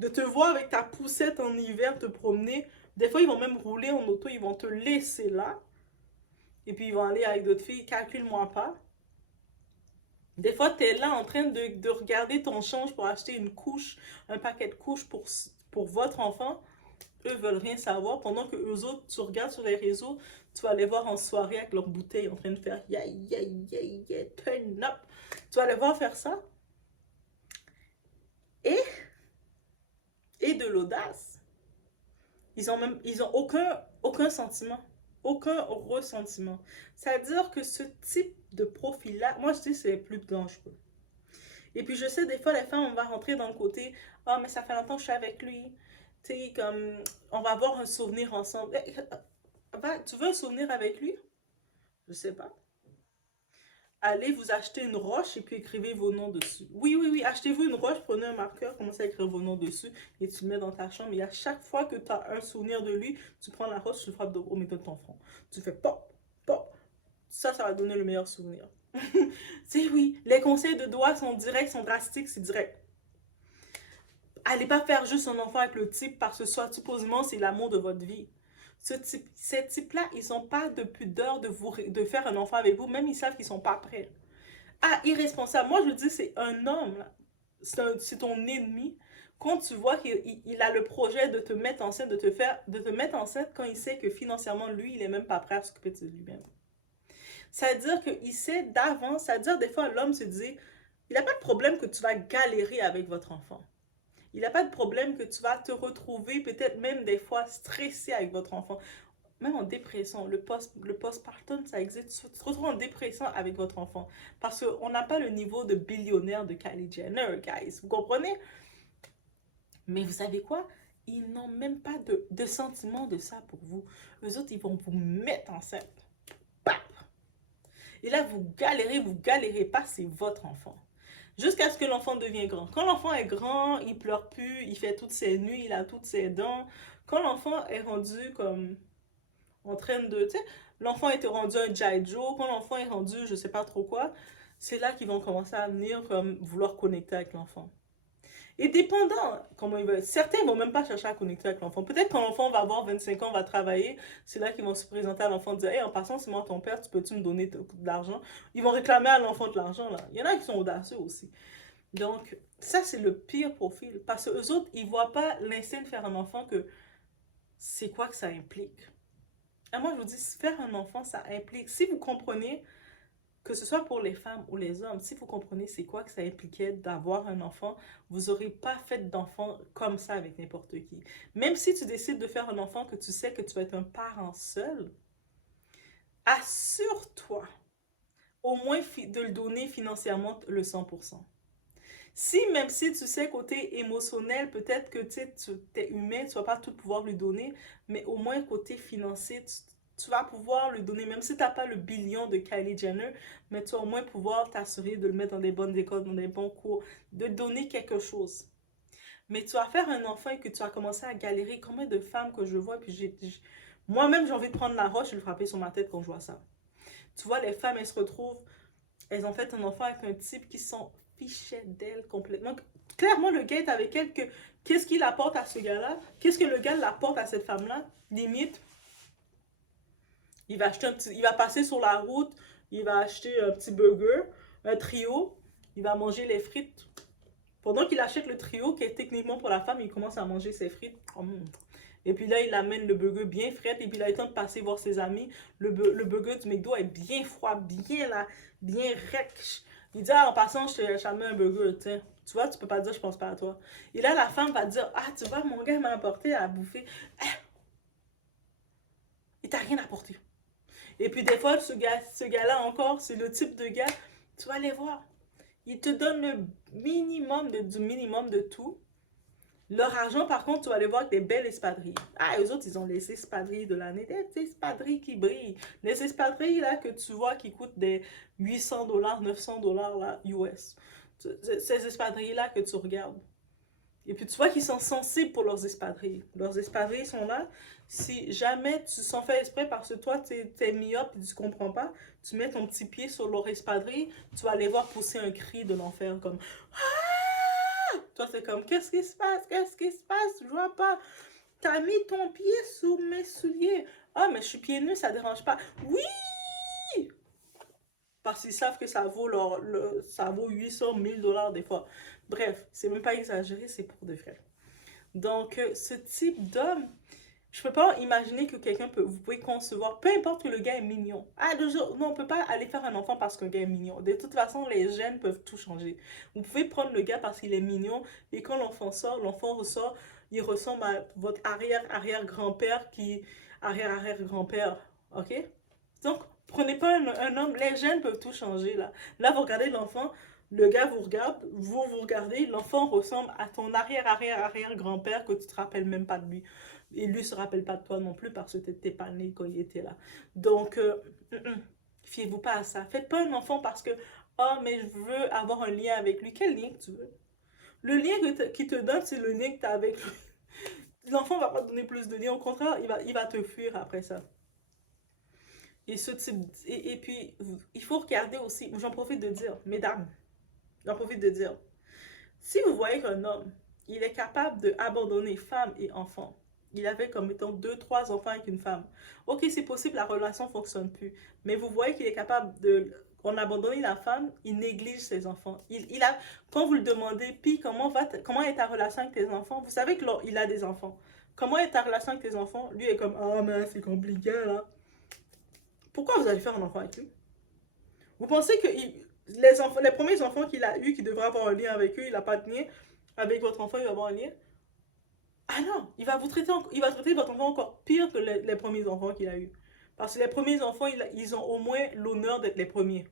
de te voir avec ta poussette en hiver te promener. Des fois, ils vont même rouler en auto, ils vont te laisser là, et puis ils vont aller avec d'autres filles, calcule-moi pas. Des fois, tu es là en train de regarder ton change pour acheter une couche, un paquet de couches pour votre enfant. Eux veulent rien savoir. Pendant que eux autres, tu regardes sur les réseaux, tu vas les voir en soirée avec leur bouteille en train de faire yeah, yeah, yeah, yeah, turn up. Tu vas les voir faire ça. Et de l'audace. Ils ont aucun sentiment. Aucun ressentiment. C'est-à-dire que ce type de profil-là, moi je dis c'est plus dangereux. Et puis je sais, des fois, les femmes, on va rentrer dans le côté, ah, mais ça fait longtemps que je suis avec lui. Tu sais, comme, on va avoir un souvenir ensemble. Tu veux un souvenir avec lui? Je sais pas. Allez vous acheter une roche et puis écrivez vos noms dessus. Oui, oui, oui, achetez-vous une roche, prenez un marqueur, commencez à écrire vos noms dessus et tu le mets dans ta chambre. Et à chaque fois que tu as un souvenir de lui, tu prends la roche, tu le frappes au milieu de ton front. Tu fais pop, pop. ça va donner le meilleur souvenir. C'est oui, les conseils de doigts sont directs, sont drastiques, c'est direct. Allez pas faire juste un enfant avec le type parce que soit supposément c'est l'amour de votre vie. Ces types-là, ils n'ont pas de pudeur de faire un enfant avec vous, même ils savent qu'ils sont pas prêts. Ah, irresponsable. Moi, je dis, c'est un homme, là. C'est ton ennemi. Quand tu vois qu'il a le projet de te mettre enceinte, de te mettre enceinte quand il sait que financièrement, lui, il est même pas prêt à s'occuper de lui-même. C'est-à-dire qu'il sait d'avance, c'est-à-dire des fois, l'homme se dit, il n'a pas de problème que tu vas galérer avec votre enfant. Il n'a pas de problème que tu vas te retrouver peut-être même des fois stressé avec votre enfant. Même en dépression, le postpartum, ça existe. Tu te retrouves en dépression avec votre enfant. Parce qu'on n'a pas le niveau de billionnaire de Kylie Jenner, guys. Vous comprenez? Mais vous savez quoi? Ils n'ont même pas de sentiment de ça pour vous. Eux autres, ils vont vous mettre enceinte. Bam! Et là, vous galérez pas, c'est votre enfant. Jusqu'à ce que l'enfant devienne grand. Quand l'enfant est grand, il pleure plus, il fait toutes ses nuits, il a toutes ses dents. Quand l'enfant est rendu comme en train de, tu sais, l'enfant était rendu un Jaijo, quand l'enfant est rendu je sais pas trop quoi, c'est là qu'ils vont commencer à venir comme vouloir connecter avec l'enfant. Et dépendant comment ils veulent, certains vont même pas chercher à connecter avec l'enfant. Peut-être quand l'enfant va avoir 25 ans, va travailler, c'est là qu'ils vont se présenter à l'enfant et dire, hey, en passant, c'est moi ton père, tu peux-tu me donner de l'argent? Ils vont réclamer à l'enfant de l'argent, là. Il y en a qui sont audacieux aussi. Donc, ça, c'est le pire profil. Parce que eux autres, ils voient pas l'instinct de faire un enfant que c'est quoi que ça implique. Et moi, je vous dis, faire un enfant, ça implique, si vous comprenez, que ce soit pour les femmes ou les hommes, si vous comprenez c'est quoi que ça impliquait d'avoir un enfant, vous n'aurez pas fait d'enfant comme ça avec n'importe qui. Même si tu décides de faire un enfant que tu sais que tu vas être un parent seul, assure-toi au moins de le donner financièrement le 100%. Si même si tu sais côté émotionnel, peut-être que tu es humain, tu vas pas tout pouvoir lui donner, mais au moins côté financier, tu vas pouvoir lui donner, même si tu n'as pas le billion de Kylie Jenner, mais tu vas au moins pouvoir t'assurer de le mettre dans des bonnes écoles, dans des bons cours, de donner quelque chose. Mais tu vas faire un enfant et que tu vas commencer à galérer. Combien de femmes que je vois, puis moi-même j'ai envie de prendre la roche et le frapper sur ma tête quand je vois ça. Tu vois, les femmes, elles se retrouvent, elles ont fait un enfant avec un type qui sont fichait d'elle complètement. Clairement, le gars est avec elle. Qu'est-ce qu'il apporte à ce gars-là? Qu'est-ce que le gars l'apporte à cette femme-là? Limite, il va acheter il va passer sur la route, il va acheter un petit burger, un trio, il va manger les frites. Pendant qu'il achète le trio, qui est techniquement pour la femme, il commence à manger ses frites. Et puis là, il amène le burger bien frais. Et puis il a le temps de passer voir ses amis. Le burger du McDo est bien froid, bien là, bien rec. Il dit, ah, en passant, je t'ai amené un burger, tiens. Tu vois, tu peux pas dire, je pense pas à toi. Et là, la femme va dire, ah, tu vois, mon gars m'a apporté à bouffer. Eh, il t'a rien apporté. Et puis des fois, ce gars-là encore, c'est le type de gars, tu vas aller voir. Il te donne le minimum du minimum de tout. Leur argent, par contre, tu vas aller voir avec des belles espadrilles. Ah, eux autres, ils ont les espadrilles de l'année. Des espadrilles qui brillent. Les espadrilles, là, que tu vois qui coûtent des 800 $, 900 $, là, US. Ces espadrilles-là que tu regardes. Et puis, tu vois qu'ils sont sensibles pour leurs espadrilles. Leurs espadrilles sont là. Si jamais tu s'en fais exprès parce que toi, t'es myope et tu comprends pas, tu mets ton petit pied sur leur espadrille, tu vas aller voir pousser un cri de l'enfer comme... Toi, c'est comme, qu'est-ce qui se passe? Qu'est-ce qui se passe? Je vois pas. T'as mis ton pied sous mes souliers. Ah, mais je suis pieds nus, ça dérange pas. Oui! Parce qu'ils savent que ça vaut, ça vaut 800, 1000 $ des fois. Bref, c'est même pas exagéré, c'est pour de vrai. Donc, ce type d'homme, je peux pas imaginer que quelqu'un peut, vous pouvez concevoir, peu importe que le gars est mignon. Ah, non, on peut pas aller faire un enfant parce qu'un gars est mignon. De toute façon, les gènes peuvent tout changer. Vous pouvez prendre le gars parce qu'il est mignon et quand l'enfant sort, l'enfant ressort, il ressemble à votre arrière-arrière-grand-père qui, arrière-arrière-grand-père. OK? Donc, prenez pas un homme, les gènes peuvent tout changer là. Là, vous regardez l'enfant, le gars vous regarde, vous regardez, l'enfant ressemble à ton arrière-arrière-arrière-grand-père que tu te rappelles même pas de lui. Et lui se rappelle pas de toi non plus parce que tu n'étais pas né quand il était là. Donc, fiez-vous pas à ça. Faites pas un enfant parce que, oh, mais je veux avoir un lien avec lui. Quel lien que tu veux? Le lien qu'il te donne, c'est le lien que tu as avec lui. L'enfant va pas te donner plus de lien. Au contraire, il va te fuir après ça. Et ce type, et puis, il faut regarder aussi, j'en profite de dire, mesdames, j'en profite de dire, si vous voyez qu'un homme, il est capable d'abandonner femme et enfant, il avait comme mettons 2, 3 enfants avec une femme. Ok, c'est possible, la relation ne fonctionne plus. Mais vous voyez qu'il est capable de. En abandonner la femme, il néglige ses enfants. Quand vous le demandez, puis comment est ta relation avec tes enfants? Vous savez qu'il a des enfants. Comment est ta relation avec tes enfants? Lui est comme, ah, mais c'est compliqué là. Pourquoi vous allez faire un enfant avec lui? Vous pensez que les premiers enfants qu'il a eus, qui devraient avoir un lien avec eux, il n'a pas de lien avec votre enfant, il va avoir un lien? Ah non, il va traiter votre enfant encore pire que les premiers enfants qu'il a eus. Parce que les premiers enfants, ils ont au moins l'honneur d'être les premiers.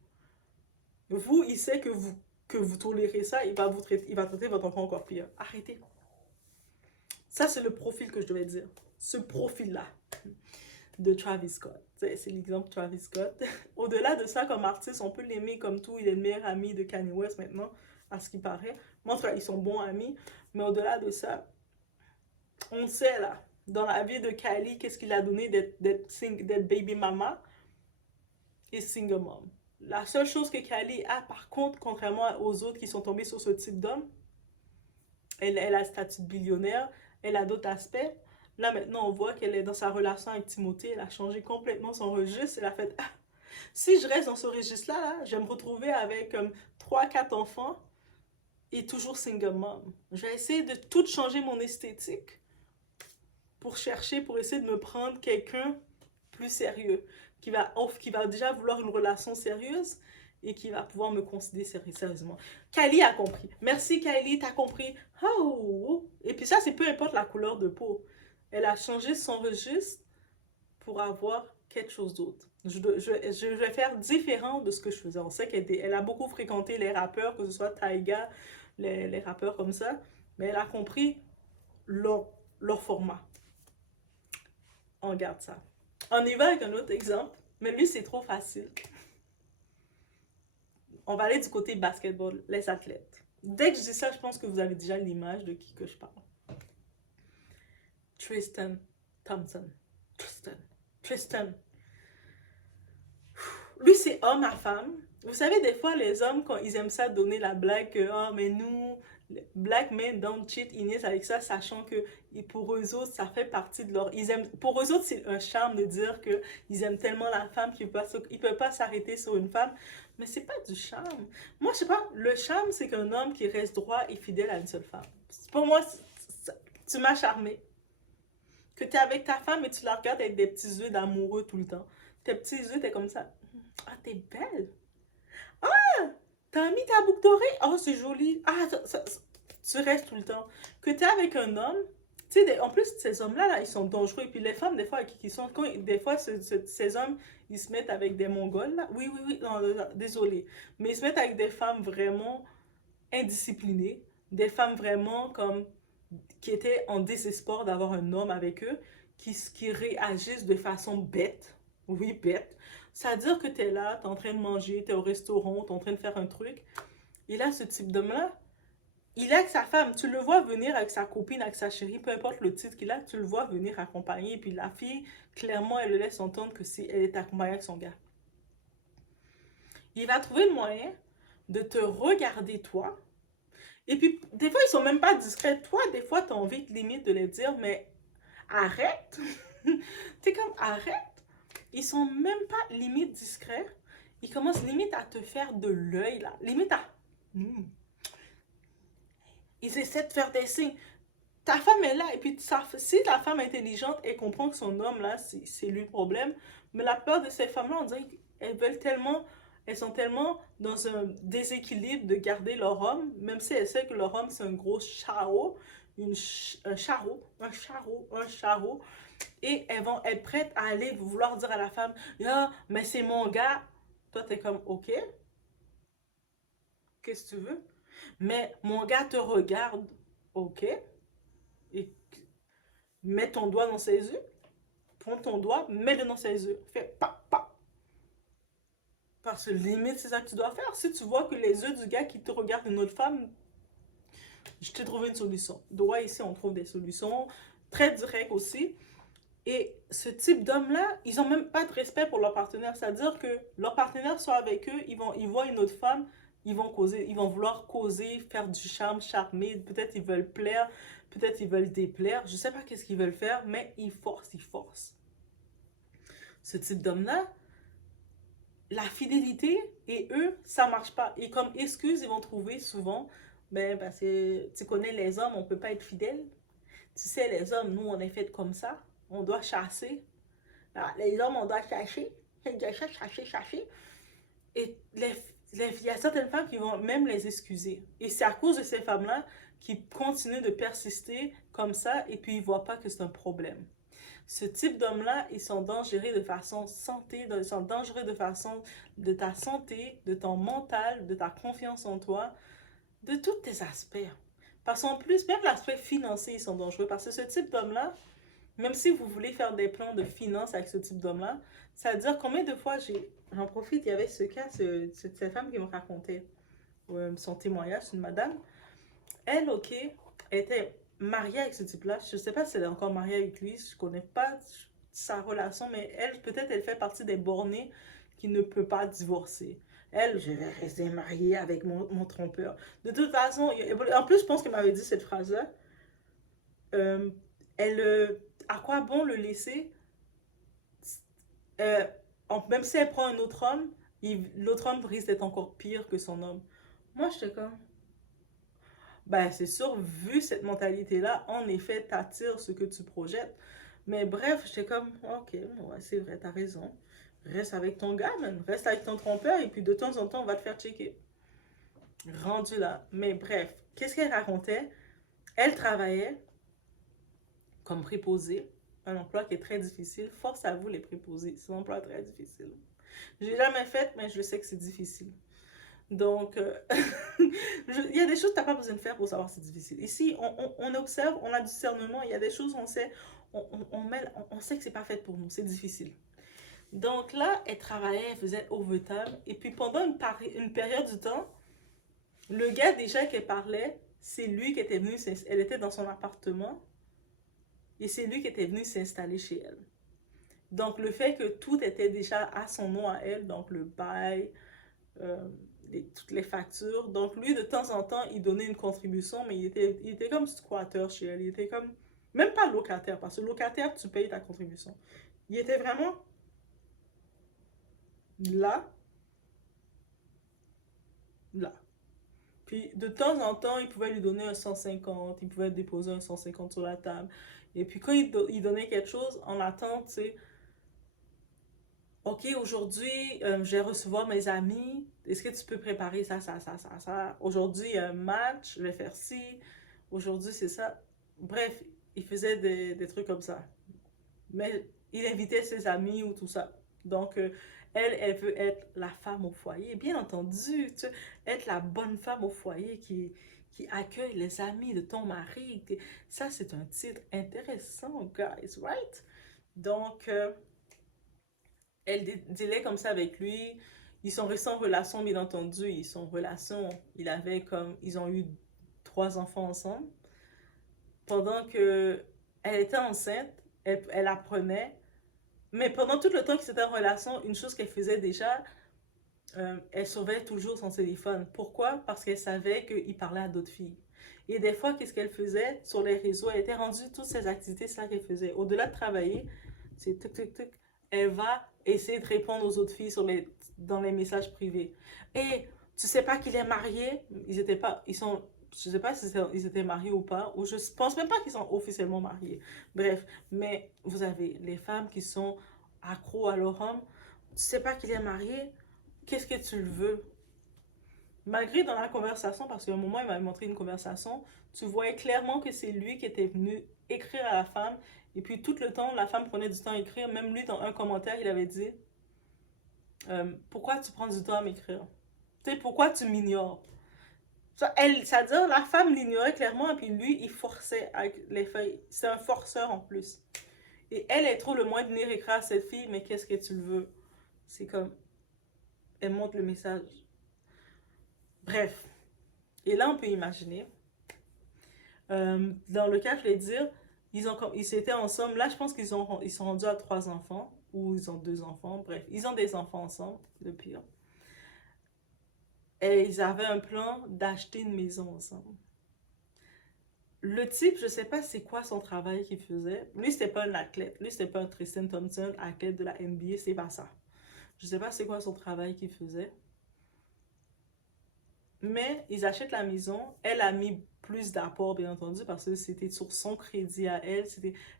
Vous, il sait que vous tolérez ça, il va traiter votre enfant encore pire. Arrêtez. Ça, c'est le profil que je devais dire. Ce profil-là de Travis Scott. C'est l'exemple de Travis Scott. Au-delà de ça, comme artiste, on peut l'aimer comme tout. Il est le meilleur ami de Kanye West maintenant, à ce qui paraît. Moi, en tout cas, ils sont bons amis. Mais au-delà de ça, on sait là, dans la vie de Kylie, qu'est-ce qu'il a donné d'être baby mama et single mom. La seule chose que Kylie a, par contre, contrairement aux autres qui sont tombés sur ce type d'homme, elle a le statut de billionnaire, elle a d'autres aspects. Là, maintenant, on voit qu'elle est dans sa relation avec Timothée, elle a changé complètement son registre, elle a fait, ah, si je reste dans ce registre-là, là, je vais me retrouver avec 3, 4 enfants et toujours single mom. Je vais essayer de tout changer mon esthétique pour essayer de me prendre quelqu'un plus sérieux, qui va déjà vouloir une relation sérieuse et qui va pouvoir me considérer sérieusement. Kylie a compris. Merci Kylie, t'as compris. Oh. Et puis ça, c'est peu importe la couleur de peau. Elle a changé son registre pour avoir quelque chose d'autre. Je vais faire différent de ce que je faisais. On sait qu'elle a beaucoup fréquenté les rappeurs, que ce soit Tyga, les rappeurs comme ça, mais elle a compris leur format. On garde ça. On y va avec un autre exemple, mais lui, c'est trop facile. On va aller du côté basketball, les athlètes. Dès que je dis ça, je pense que vous avez déjà l'image de qui que je parle. Tristan Thompson. Tristan. Lui, c'est homme à femme. Vous savez, des fois, les hommes, quand ils aiment ça, donner la blague que, oh, mais nous, black men don't cheat, ils naissent avec ça, sachant que pour eux autres, ça fait partie de leur... pour eux autres, c'est un charme de dire qu'ils aiment tellement la femme qu'ils ne peuvent pas s'arrêter sur une femme. Mais c'est pas du charme. Moi, je sais pas, le charme, c'est qu'un homme qui reste droit et fidèle à une seule femme. Pour moi, tu m'as charmé. Que tu es avec ta femme et tu la regardes avec des petits yeux d'amoureux tout le temps. Tes petits yeux, t'es comme ça. Ah, t'es belle. Ah, t'as mis ta boucle d'oreille. Oh, c'est joli. Ah, tu restes tout le temps. Que t'es avec un homme, tu sais, en plus, ces hommes-là, là, ils sont dangereux. Et puis les femmes, des fois, qui sont, des fois, ces hommes, ils se mettent avec des Mongols, là. Oui, non, désolé. Mais ils se mettent avec des femmes vraiment indisciplinées. Des femmes vraiment comme, qui étaient en désespoir d'avoir un homme avec eux, qui réagissent de façon bête. Oui, bête. C'est-à-dire que tu es là, tu es en train de manger, tu es au restaurant, tu es en train de faire un truc. Et là, ce type d'homme-là, il est avec sa femme. Tu le vois venir avec sa copine, avec sa chérie, peu importe le titre qu'il a, tu le vois venir accompagner. Et puis la fille, clairement, elle le laisse entendre que elle est accompagnée avec son gars. Il va trouver le moyen de te regarder, toi. Et puis, des fois, ils sont même pas discrets. Toi, des fois, tu as envie limite de les dire, mais arrête. T'es comme, arrête. Ils sont même pas limite discrets. Ils commencent limite à te faire de l'œil, là. Limite à... Ils essaient de faire des signes. Ta femme est là, et puis si ta femme est intelligente, elle comprend que son homme, là, c'est lui le problème. Mais la plupart de ces femmes-là, on dirait elles sont tellement dans un déséquilibre de garder leur homme, même si elles savent que leur homme, c'est un gros charreau, un charreau, et elles vont être prêtes à aller vouloir dire à la femme, ah, mais c'est mon gars. Toi, t'es comme, ok, qu'est-ce que tu veux? Mais mon gars te regarde, ok, et mets ton doigt dans ses yeux, prends ton doigt, mets-le dans ses yeux, fais pa, pa. Parce que limite, c'est ça que tu dois faire. Si tu vois que les yeux du gars qui te regarde une autre femme, je t'ai trouvé une solution. Droit ici, on trouve des solutions très directes aussi. Et ce type d'hommes-là, ils n'ont même pas de respect pour leur partenaire. C'est-à-dire que leur partenaire soit avec eux, ils voient une autre femme, ils vont causer, ils vont vouloir causer, faire du charme, charmer. Peut-être ils veulent plaire, peut-être ils veulent déplaire. Je ne sais pas qu'est-ce qu'ils veulent faire, mais ils forcent, ils forcent. Ce type d'homme-là, la fidélité et eux, ça marche pas. Et comme excuse, ils vont trouver souvent, ben, parce que tu connais les hommes, on peut pas être fidèle. Tu sais, les hommes, nous, on est fait comme ça. On doit chasser. Ah, les hommes, on doit chasser. Chasser, chasser. Et il y a certaines femmes qui vont même les excuser. Et c'est à cause de ces femmes-là qui continuent de persister comme ça et puis ils ne voient pas que c'est un problème. Ce type d'hommes-là, ils sont dangereux de façon santé, ils sont dangereux de façon de ta santé, de ton mental, de ta confiance en toi, de tous tes aspects. Parce qu'en plus, même l'aspect financier, ils sont dangereux. Parce que ce type d'homme-là, même si vous voulez faire des plans de finances avec ce type d'homme-là, ça veut dire combien de fois j'en profite, il y avait ce cas, cette femme qui me racontait son témoignage, une madame. Elle, ok, était mariée avec ce type-là. Je ne sais pas si elle est encore mariée avec lui, je ne connais pas sa relation, mais elle, peut-être, elle fait partie des bornés qui ne peut pas divorcer. Elle, je vais rester mariée avec mon trompeur. De toute façon, en plus, je pense qu'elle m'avait dit cette phrase-là. Euh, elle, à quoi bon le laisser euh, même si elle prend un autre homme, l'autre homme risque d'être encore pire que son homme. Moi, j'étais comme, ben c'est sûr, vu cette mentalité-là, en effet, t'attires ce que tu projettes. Mais bref, j'étais comme, ok, ouais, c'est vrai, t'as raison. Reste avec ton gars, man. Reste avec ton trompeur, et puis de temps en temps, on va te faire checker. Rendu là. Mais bref, qu'est-ce qu'elle racontait? Elle travaillait comme préposée, un emploi qui est très difficile. Force à vous, les préposés. C'est un emploi très difficile. Je l'ai jamais fait, mais je sais que c'est difficile. Donc, il y a des choses que tu n'as pas besoin de faire pour savoir que c'est difficile. Ici, on observe, on a du discernement, il y a des choses, on sait, on sait que c'est pas fait pour nous, c'est difficile. Donc là, elle travaillait, elle faisait overtime, et puis pendant une période du temps, le gars déjà qu'elle parlait, c'est lui qui était venu, elle était dans son appartement, et c'est lui qui était venu s'installer chez elle. Donc le fait que tout était déjà à son nom à elle, donc le bail, euh, toutes les factures. Donc lui, de temps en temps, il donnait une contribution, mais il était comme squatter chez elle. Il était comme, même pas locataire, parce que locataire, tu payes ta contribution. Il était vraiment là, là. Puis de temps en temps, il pouvait lui donner un 150, il pouvait déposer un 150 sur la table. Et puis quand il donnait quelque chose, en attente, tu sais, ok, aujourd'hui, je vais recevoir mes amis. Est-ce que tu peux préparer ça, ça, ça, ça, ça? Aujourd'hui, il y a un match, je vais faire ci. Aujourd'hui, c'est ça. Bref, il faisait des trucs comme ça. Mais il invitait ses amis ou tout ça. Donc, elle veut être la femme au foyer. Bien entendu, tu sais, être la bonne femme au foyer qui accueille les amis de ton mari. Ça, c'est un titre intéressant, guys, right? Donc, elle délai comme ça avec lui. Ils sont restés en relation, bien entendu. Ils sont en relation. Ils ont eu 3 enfants ensemble. Pendant que elle était enceinte, elle apprenait. Mais pendant tout le temps qu'ils étaient en relation, une chose qu'elle faisait déjà, elle surveillait toujours son téléphone. Pourquoi? Parce qu'elle savait qu'il parlait à d'autres filles. Et des fois, qu'est-ce qu'elle faisait sur les réseaux? Elle était rendue toutes ces activités, ça qu'elle faisait. Au-delà de travailler, c'est tic, tic, tic, elle va essayer de répondre aux autres filles dans les messages privés. Et tu sais pas qu'il est marié? Je sais pas si ils étaient mariés ou pas, ou je pense même pas qu'ils sont officiellement mariés. Bref, mais vous avez les femmes qui sont accros à leur homme. Tu sais pas qu'il est marié? Qu'est-ce que tu le veux? Malgré dans la conversation, parce qu'à un moment, il m'avait montré une conversation, tu voyais clairement que c'est lui qui était venu écrire à la femme. Et puis tout le temps, la femme prenait du temps à écrire. Même lui, dans un commentaire, il avait dit pourquoi tu prends du temps à m'écrire? Tu sais, pourquoi tu m'ignores? C'est-à-dire, la femme l'ignorait clairement, et puis lui, il forçait avec les feuilles. C'est un forceur en plus. Et elle est trop le moins de venir écrire à cette fille, mais qu'est-ce que tu le veux? C'est comme, elle montre le message. Bref. Et là, on peut imaginer, dans le cas, je vais dire, Ils étaient ensemble. Là, je pense ils sont rendus à 3 enfants. Ou ils ont 2 enfants. Bref, ils ont des enfants ensemble, le pire. Et ils avaient un plan d'acheter une maison ensemble. Le type, je sais pas c'est quoi son travail qu'il faisait. Lui, c'était pas un athlète. Lui, c'était pas un Tristan Thompson, athlète de la NBA. C'est pas ça. Je sais pas c'est quoi son travail qu'il faisait. Mais ils achètent la maison. Elle a mis plus d'apport, bien entendu, parce que c'était sur son crédit à elle.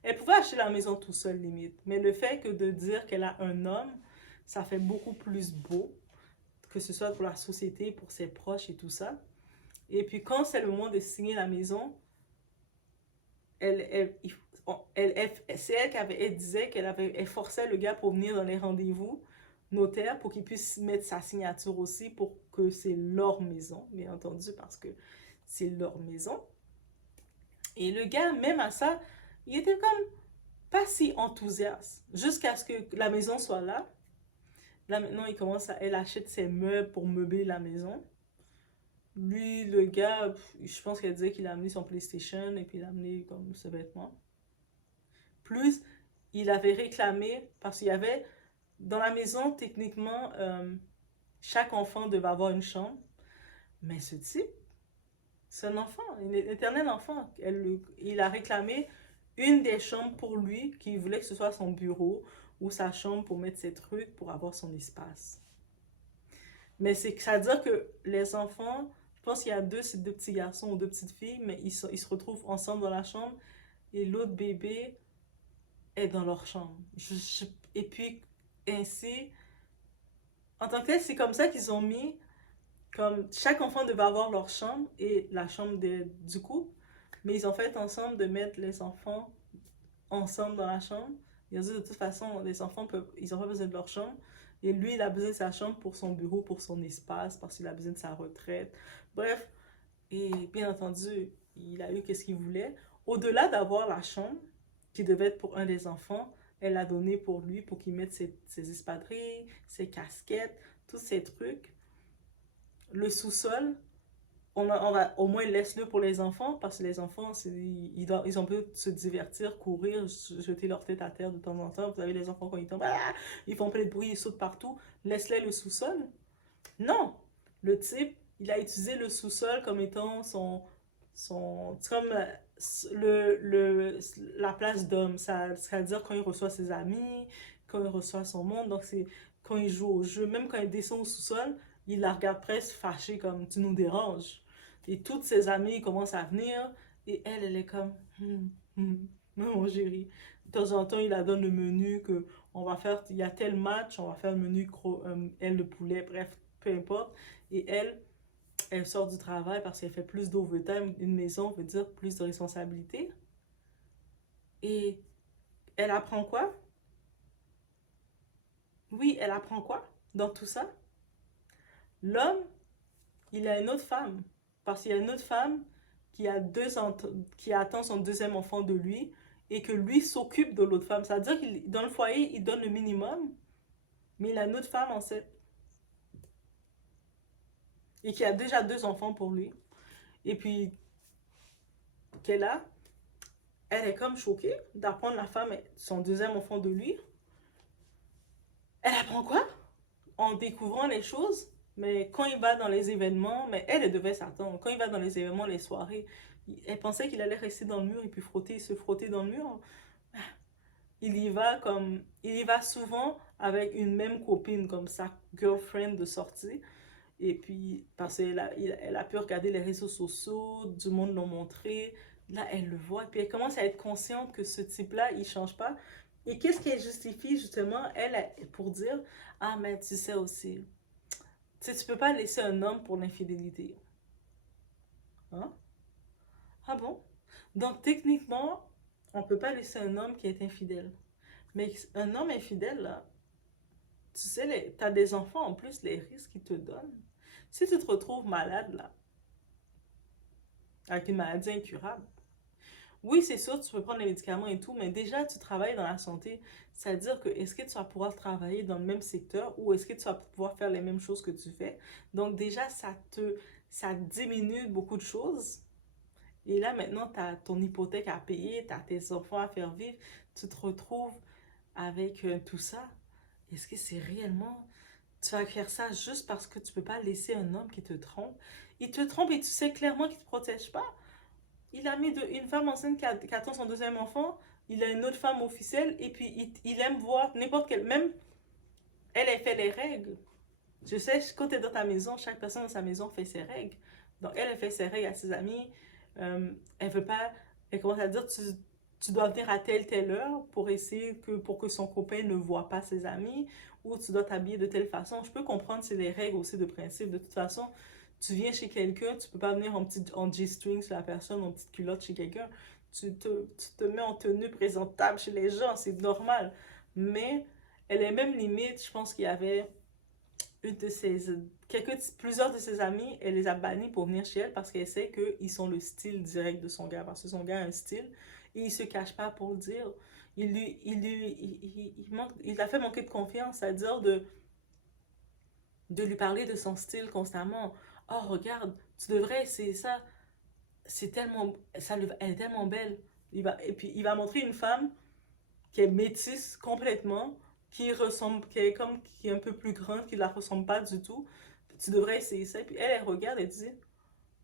Elle pouvait acheter la maison tout seul, limite. Mais le fait que de dire qu'elle a un homme, ça fait beaucoup plus beau, que ce soit pour la société, pour ses proches et tout ça. Et puis quand c'est le moment de signer la maison, elle, elle, c'est elle elle disait elle forçait le gars pour venir dans les rendez-vous notaires pour qu'il puisse mettre sa signature aussi pour que c'est leur maison, bien entendu, parce que c'est leur maison. Et le gars, même à ça, il était comme pas si enthousiaste jusqu'à ce que la maison soit là. Là maintenant, elle achète ses meubles pour meubler la maison. Lui, le gars, je pense qu'elle disait qu'il a amené son PlayStation et puis il a amené comme ses vêtements. Plus, il avait réclamé, parce qu'il y avait, dans la maison, techniquement, chaque enfant devait avoir une chambre. Mais ce type, c'est un enfant, un éternel enfant. Il a réclamé une des chambres pour lui, qu'il voulait que ce soit son bureau ou sa chambre pour mettre ses trucs, pour avoir son espace. Mais ça veut dire que les enfants, je pense qu'il y a c'est 2 petits garçons ou 2 petites filles, mais ils se retrouvent ensemble dans la chambre et l'autre bébé est dans leur chambre. Et puis, ainsi, en tant que tel, c'est comme ça qu'ils ont mis, comme chaque enfant devait avoir leur chambre et la chambre du couple, mais ils ont fait ensemble de mettre les enfants ensemble dans la chambre. Ils ont dit de toute façon, les enfants ils n'ont pas besoin de leur chambre. Et lui, il a besoin de sa chambre pour son bureau, pour son espace, parce qu'il a besoin de sa retraite. Bref, et bien entendu, il a eu qu'est-ce qu'il voulait. Au-delà d'avoir la chambre, qui devait être pour un des enfants, elle l'a donné pour lui, pour qu'il mette ses espadrilles, ses casquettes, tous ces trucs. Le sous-sol, au moins laisse-le pour les enfants, parce que les enfants, ils ont besoin de se divertir, courir, jeter leur tête à terre de temps en temps. Vous savez, les enfants, quand ils tombent, ils font plein de bruit, ils sautent partout. Laisse-les le sous-sol. Non! Le type, il a utilisé le sous-sol comme étant c'est comme la place d'homme. C'est-à-dire quand il reçoit ses amis, quand il reçoit son monde. Donc, c'est quand il joue au jeu. Même quand il descend au sous-sol, il la regarde presque fâchée comme tu nous déranges. Et toutes ses amies commencent à venir. Et elle est comme mon chéri. De temps en temps, il la donne le menu que on va faire. Il y a tel match, on va faire le menu elle le poulet, bref, peu importe. Et elle sort du travail parce qu'elle fait plus d'overtime. Une maison veut dire plus de responsabilités. Et elle apprend quoi? Oui, elle apprend quoi dans tout ça? L'homme, il a une autre femme. Parce qu'il y a une autre femme qui attend son deuxième enfant de lui et que lui s'occupe de l'autre femme. C'est-à-dire que dans le foyer, il donne le minimum, mais il a une autre femme enceinte et qui a déjà 2 enfants pour lui. Et puis, qu'elle a, elle est comme choquée d'apprendre la femme, son deuxième enfant de lui. Elle apprend quoi? En découvrant les choses. Mais quand il va dans les événements, mais elle devait s'attendre. Quand il va dans les événements, les soirées, elle pensait qu'il allait rester dans le mur et puis se frotter dans le mur. Il y va souvent avec une même copine, comme sa girlfriend de sortie. Et puis, parce elle a pu regarder les réseaux sociaux, du monde l'ont montré. Là, elle le voit. Et puis, elle commence à être consciente que ce type-là, il change pas. Et qu'est-ce qu'elle justifie, justement, pour dire, ah, mais tu sais aussi, tu sais, tu peux pas laisser un homme pour l'infidélité. Hein? Ah bon? Donc, techniquement, on peut pas laisser un homme qui est infidèle. Mais un homme infidèle, là, tu sais, t'as des enfants en plus, les risques qu'ils te donnent. Si tu te retrouves malade, là, avec une maladie incurable, oui, c'est sûr, tu peux prendre les médicaments et tout, mais déjà, tu travailles dans la santé. C'est-à-dire que est-ce que tu vas pouvoir travailler dans le même secteur ou est-ce que tu vas pouvoir faire les mêmes choses que tu fais? Donc déjà, ça diminue beaucoup de choses. Et là, maintenant, tu as ton hypothèque à payer, tu as tes enfants à faire vivre, tu te retrouves avec tout ça. Est-ce que c'est réellement... Tu vas faire ça juste parce que tu peux pas laisser un homme qui te trompe. Il te trompe et tu sais clairement qu'il te protège pas. Il a mis une femme enceinte qui attend son deuxième enfant, il a une autre femme officielle, et puis il aime voir n'importe quelle... Même, elle fait les règles. Je sais, quand tu es dans ta maison, chaque personne dans sa maison fait ses règles. Donc, elle fait ses règles à ses amis. Elle veut pas... Elle commence à dire, tu dois venir à telle heure pour essayer pour que son copain ne voit pas ses amis, ou tu dois t'habiller de telle façon. Je peux comprendre, c'est des règles aussi de principe. De toute façon, tu viens chez quelqu'un, tu peux pas venir en G-string sur la personne, en petite culotte chez quelqu'un. Tu te mets en tenue présentable chez les gens, c'est normal. Mais elle est même limite, je pense qu'il y avait une de ses, plusieurs de ses amis, elle les a bannis pour venir chez elle parce qu'elle sait qu'ils sont le style direct de son gars. Parce que son gars a un style et il se cache pas pour le dire. Il l'a fait manquer de confiance, c'est-à-dire de lui parler de son style constamment. Oh, regarde, tu devrais essayer ça. C'est tellement, elle est tellement belle. Et puis, il va montrer une femme qui est métisse complètement, qui est comme, qui est un peu plus grande, qui la ressemble pas du tout. Tu devrais essayer ça. Puis elle regarde, elle dit,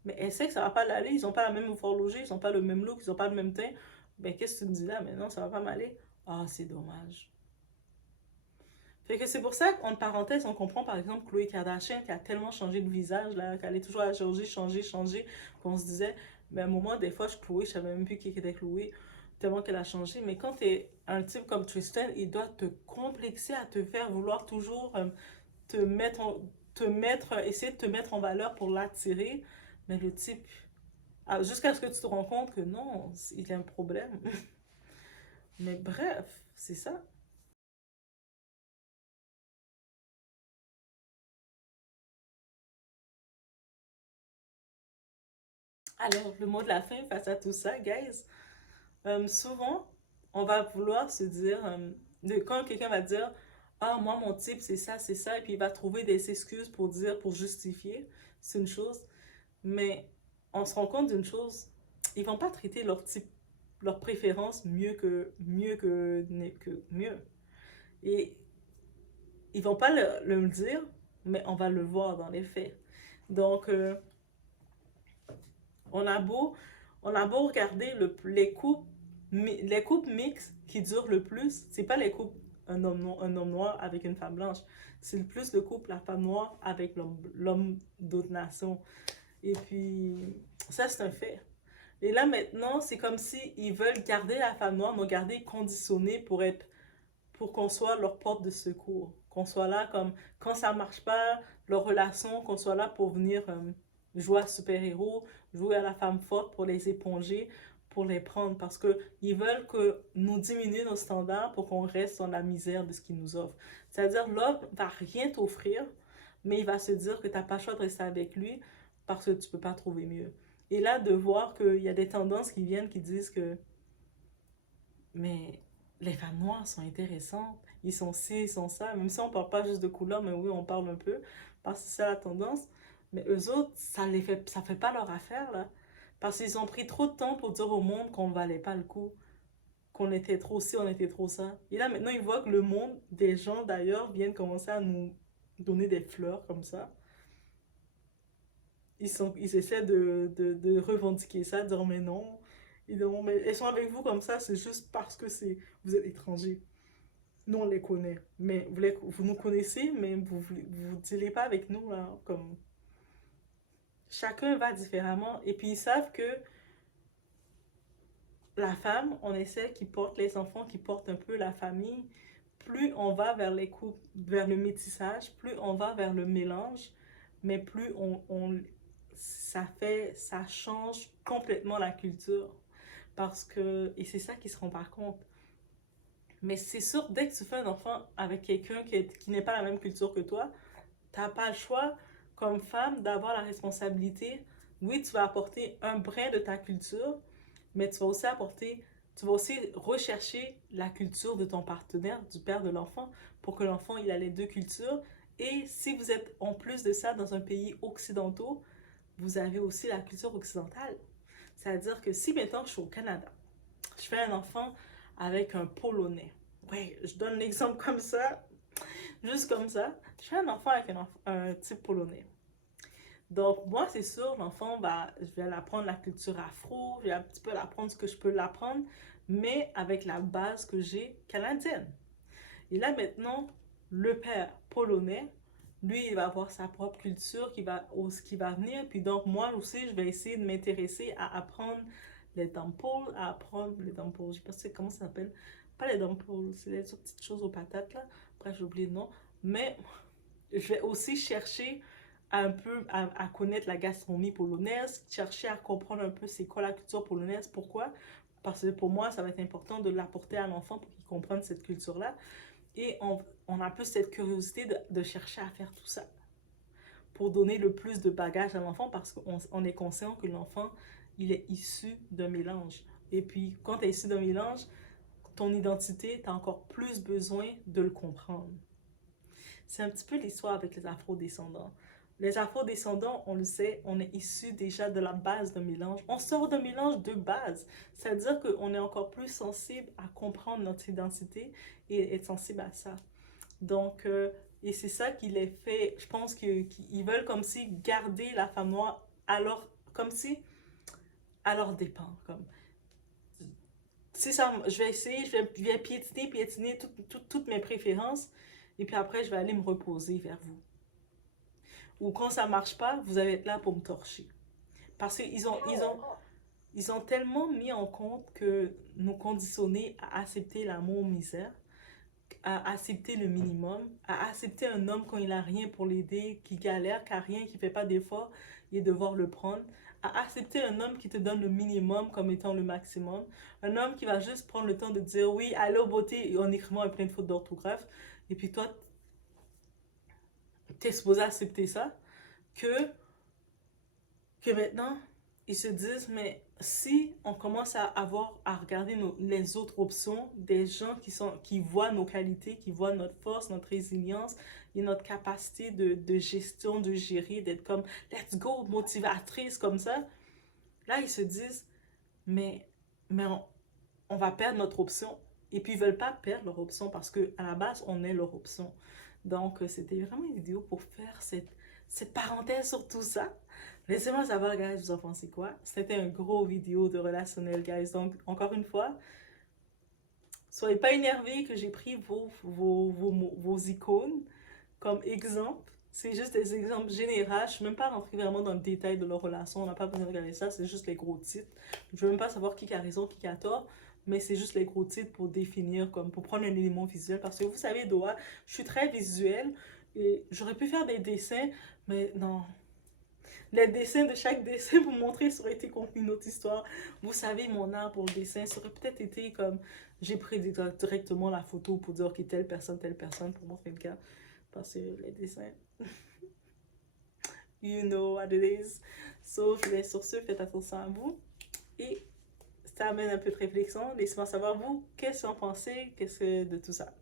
mais elle sait que ça va pas l'aller, ils ont pas la même morphologie, ils ont pas le même look, ils ont pas le même teint. Ben qu'est-ce que tu me dis là? Mais non, ça va pas m'aller. Ah, c'est dommage. Fait que c'est pour ça qu'en parenthèse, on comprend par exemple Khloé Kardashian qui a tellement changé de visage, là, qu'elle est toujours à Géorgie, changer, qu'on se disait, mais à un moment, des fois, Khloé, je savais même plus qui était Khloé, tellement qu'elle a changé. Mais quand t'es un type comme Tristan, il doit te complexer à te faire vouloir toujours te mettre, essayer de te mettre en valeur pour l'attirer. Mais le type, jusqu'à ce que tu te rends compte que non, il y a un problème. Mais bref, c'est ça. Alors, le mot de la fin face à tout ça, guys. Souvent, on va vouloir se dire, quand quelqu'un va dire, ah, moi, mon type, c'est ça, et puis il va trouver des excuses pour dire, pour justifier, c'est une chose, mais on se rend compte d'une chose, ils vont pas traiter leur type, leur préférence mieux. Et ils vont pas le dire, mais on va le voir dans les faits. Donc, on a beau, on a beau regarder les couples mixtes qui durent le plus, c'est pas les couples un homme noir avec une femme blanche. C'est le plus le couple la femme noire avec l'homme d'autre nation. Et puis, ça, c'est un fait. Et là, maintenant, c'est comme si ils veulent garder la femme noire, nous garder conditionnés pour qu'on soit leur porte de secours. Qu'on soit là comme, quand ça marche pas, leur relation, qu'on soit là pour venir jouer à super-héros, jouer à la femme forte pour les éponger, pour les prendre. Parce que ils veulent que nous diminuer nos standards pour qu'on reste dans la misère de ce qu'ils nous offrent. C'est-à-dire, l'homme va rien t'offrir, mais il va se dire que tu n'as pas le choix de rester avec lui parce que tu peux pas trouver mieux. Et là, de voir qu'il y a des tendances qui viennent qui disent que mais les femmes noires sont intéressantes. Ils sont ci, ils sont ça. Même si on parle pas juste de couleur, mais oui, on parle un peu. Parce que c'est la tendance. Mais eux autres, ça fait pas leur affaire, là. Parce qu'ils ont pris trop de temps pour dire au monde qu'on valait pas le coup. Qu'on était trop ci, on était trop ça. Et là, maintenant, ils voient que le monde, des gens d'ailleurs, viennent commencer à nous donner des fleurs comme ça. Ils essaient de revendiquer ça, de dire mais non. Ils diront, mais elles sont avec vous comme ça, c'est juste parce que vous êtes étrangers. Nous, on les connaît. Mais vous nous connaissez, mais vous dealez pas avec nous, là. Comme chacun va différemment. Et puis, ils savent que la femme, on essaie qui porte les enfants, qui porte un peu la famille. Plus on va vers les couples, vers le métissage, plus on va vers le mélange, mais plus ça change complètement la culture. Parce que, et c'est ça qu'ils se rendent pas compte. Mais c'est sûr, dès que tu fais un enfant avec quelqu'un qui n'est pas la même culture que toi, t'as pas le choix, comme femme, d'avoir la responsabilité. Oui, tu vas apporter un brin de ta culture, mais tu vas aussi rechercher la culture de ton partenaire, du père de l'enfant, pour que l'enfant il a les deux cultures. Et si vous êtes en plus de ça dans un pays occidental, vous avez aussi la culture occidentale. C'est-à-dire que si maintenant je suis au Canada, je fais un enfant avec un Polonais. Ouais, je donne l'exemple comme ça, juste comme ça. Je fais un enfant avec un type polonais. Donc, moi, c'est sûr, l'enfant, bah, je vais l'apprendre la culture afro, je vais un petit peu l'apprendre ce que je peux l'apprendre, mais avec la base que j'ai canadienne. Et là, maintenant, le père polonais, lui, il va avoir sa propre culture qui va venir. Puis donc, moi aussi, je vais essayer de m'intéresser à apprendre les temples, je sais pas comment ça s'appelle. Pas les temples, c'est les autres petites choses aux patates, là. Après, j'ai oublié le nom. Mais je vais aussi chercher à connaître la gastronomie polonaise, chercher à comprendre un peu c'est quoi la culture polonaise, pourquoi. Parce que pour moi, ça va être important de l'apporter à l'enfant pour qu'il comprenne cette culture-là. Et on a un peu cette curiosité de chercher à faire tout ça pour donner le plus de bagages à l'enfant parce qu'on est conscient que l'enfant, il est issu d'un mélange. Et puis, quand tu es issu d'un mélange, ton identité, tu as encore plus besoin de le comprendre. C'est un petit peu l'histoire avec les afro-descendants. Les afro-descendants, on le sait, on est issu déjà de la base d'un mélange. On sort d'un mélange de base. C'est-à-dire qu'on est encore plus sensible à comprendre notre identité et être sensible à ça. Donc, et c'est ça qui les fait, je pense qu'ils veulent comme si garder la femme noire comme si à leur dépend. Comme, si ça, je vais essayer, je vais piétiner toutes mes préférences, et puis après, je vais aller me reposer vers vous. Ou quand ça marche pas, vous allez être là pour me torcher. Parce ils ont tellement mis en compte que nous conditionner à accepter l'amour misère, à accepter le minimum, à accepter un homme quand il a rien pour l'aider, qui galère, qui a rien, qui fait pas d'efforts, et devoir le prendre, à accepter un homme qui te donne le minimum comme étant le maximum, un homme qui va juste prendre le temps de dire oui, allô beauté, en écrivant un plein de fautes d'orthographe, et puis toi, t'es supposé accepter ça, que, que maintenant, ils se disent, mais si on commence à regarder les autres options, des gens qui voient nos qualités, qui voient notre force, notre résilience et notre capacité de gestion, de gérer, d'être comme, let's go, motivatrice comme ça, là, ils se disent, mais, mais on va perdre notre option. Et puis, ils veulent pas perdre leur option parce que à la base, on est leur option. Donc, c'était vraiment une vidéo pour faire cette parenthèse sur tout ça. Laissez-moi savoir, guys, vous en pensez quoi. C'était un gros vidéo de relationnel, guys. Donc, encore une fois, soyez pas énervés que j'ai pris vos icônes comme exemple. C'est juste des exemples généraux. Je ne suis même pas rentrée vraiment dans le détail de leur relation. On n'a pas besoin de regarder ça. C'est juste les gros titres. Je ne veux même pas savoir qui a raison, qui a tort. Mais c'est juste les gros titres pour définir, comme pour prendre un élément visuel. Parce que vous savez, Doha, je suis très visuelle. Et j'aurais pu faire des dessins, mais non. Les dessins de chaque dessin pour montrer, ça aurait été contre une autre histoire. Vous savez, mon art pour le dessin, ça aurait peut-être été comme j'ai pris directement la photo pour dire que telle personne, pour montrer le cas. Parce que les dessins, you know what it is. So, je vais sur ce, faites attention à vous. Et ça amène un peu de réflexion. Laissez-moi savoir, vous, qu'est-ce que vous en pensez de tout ça.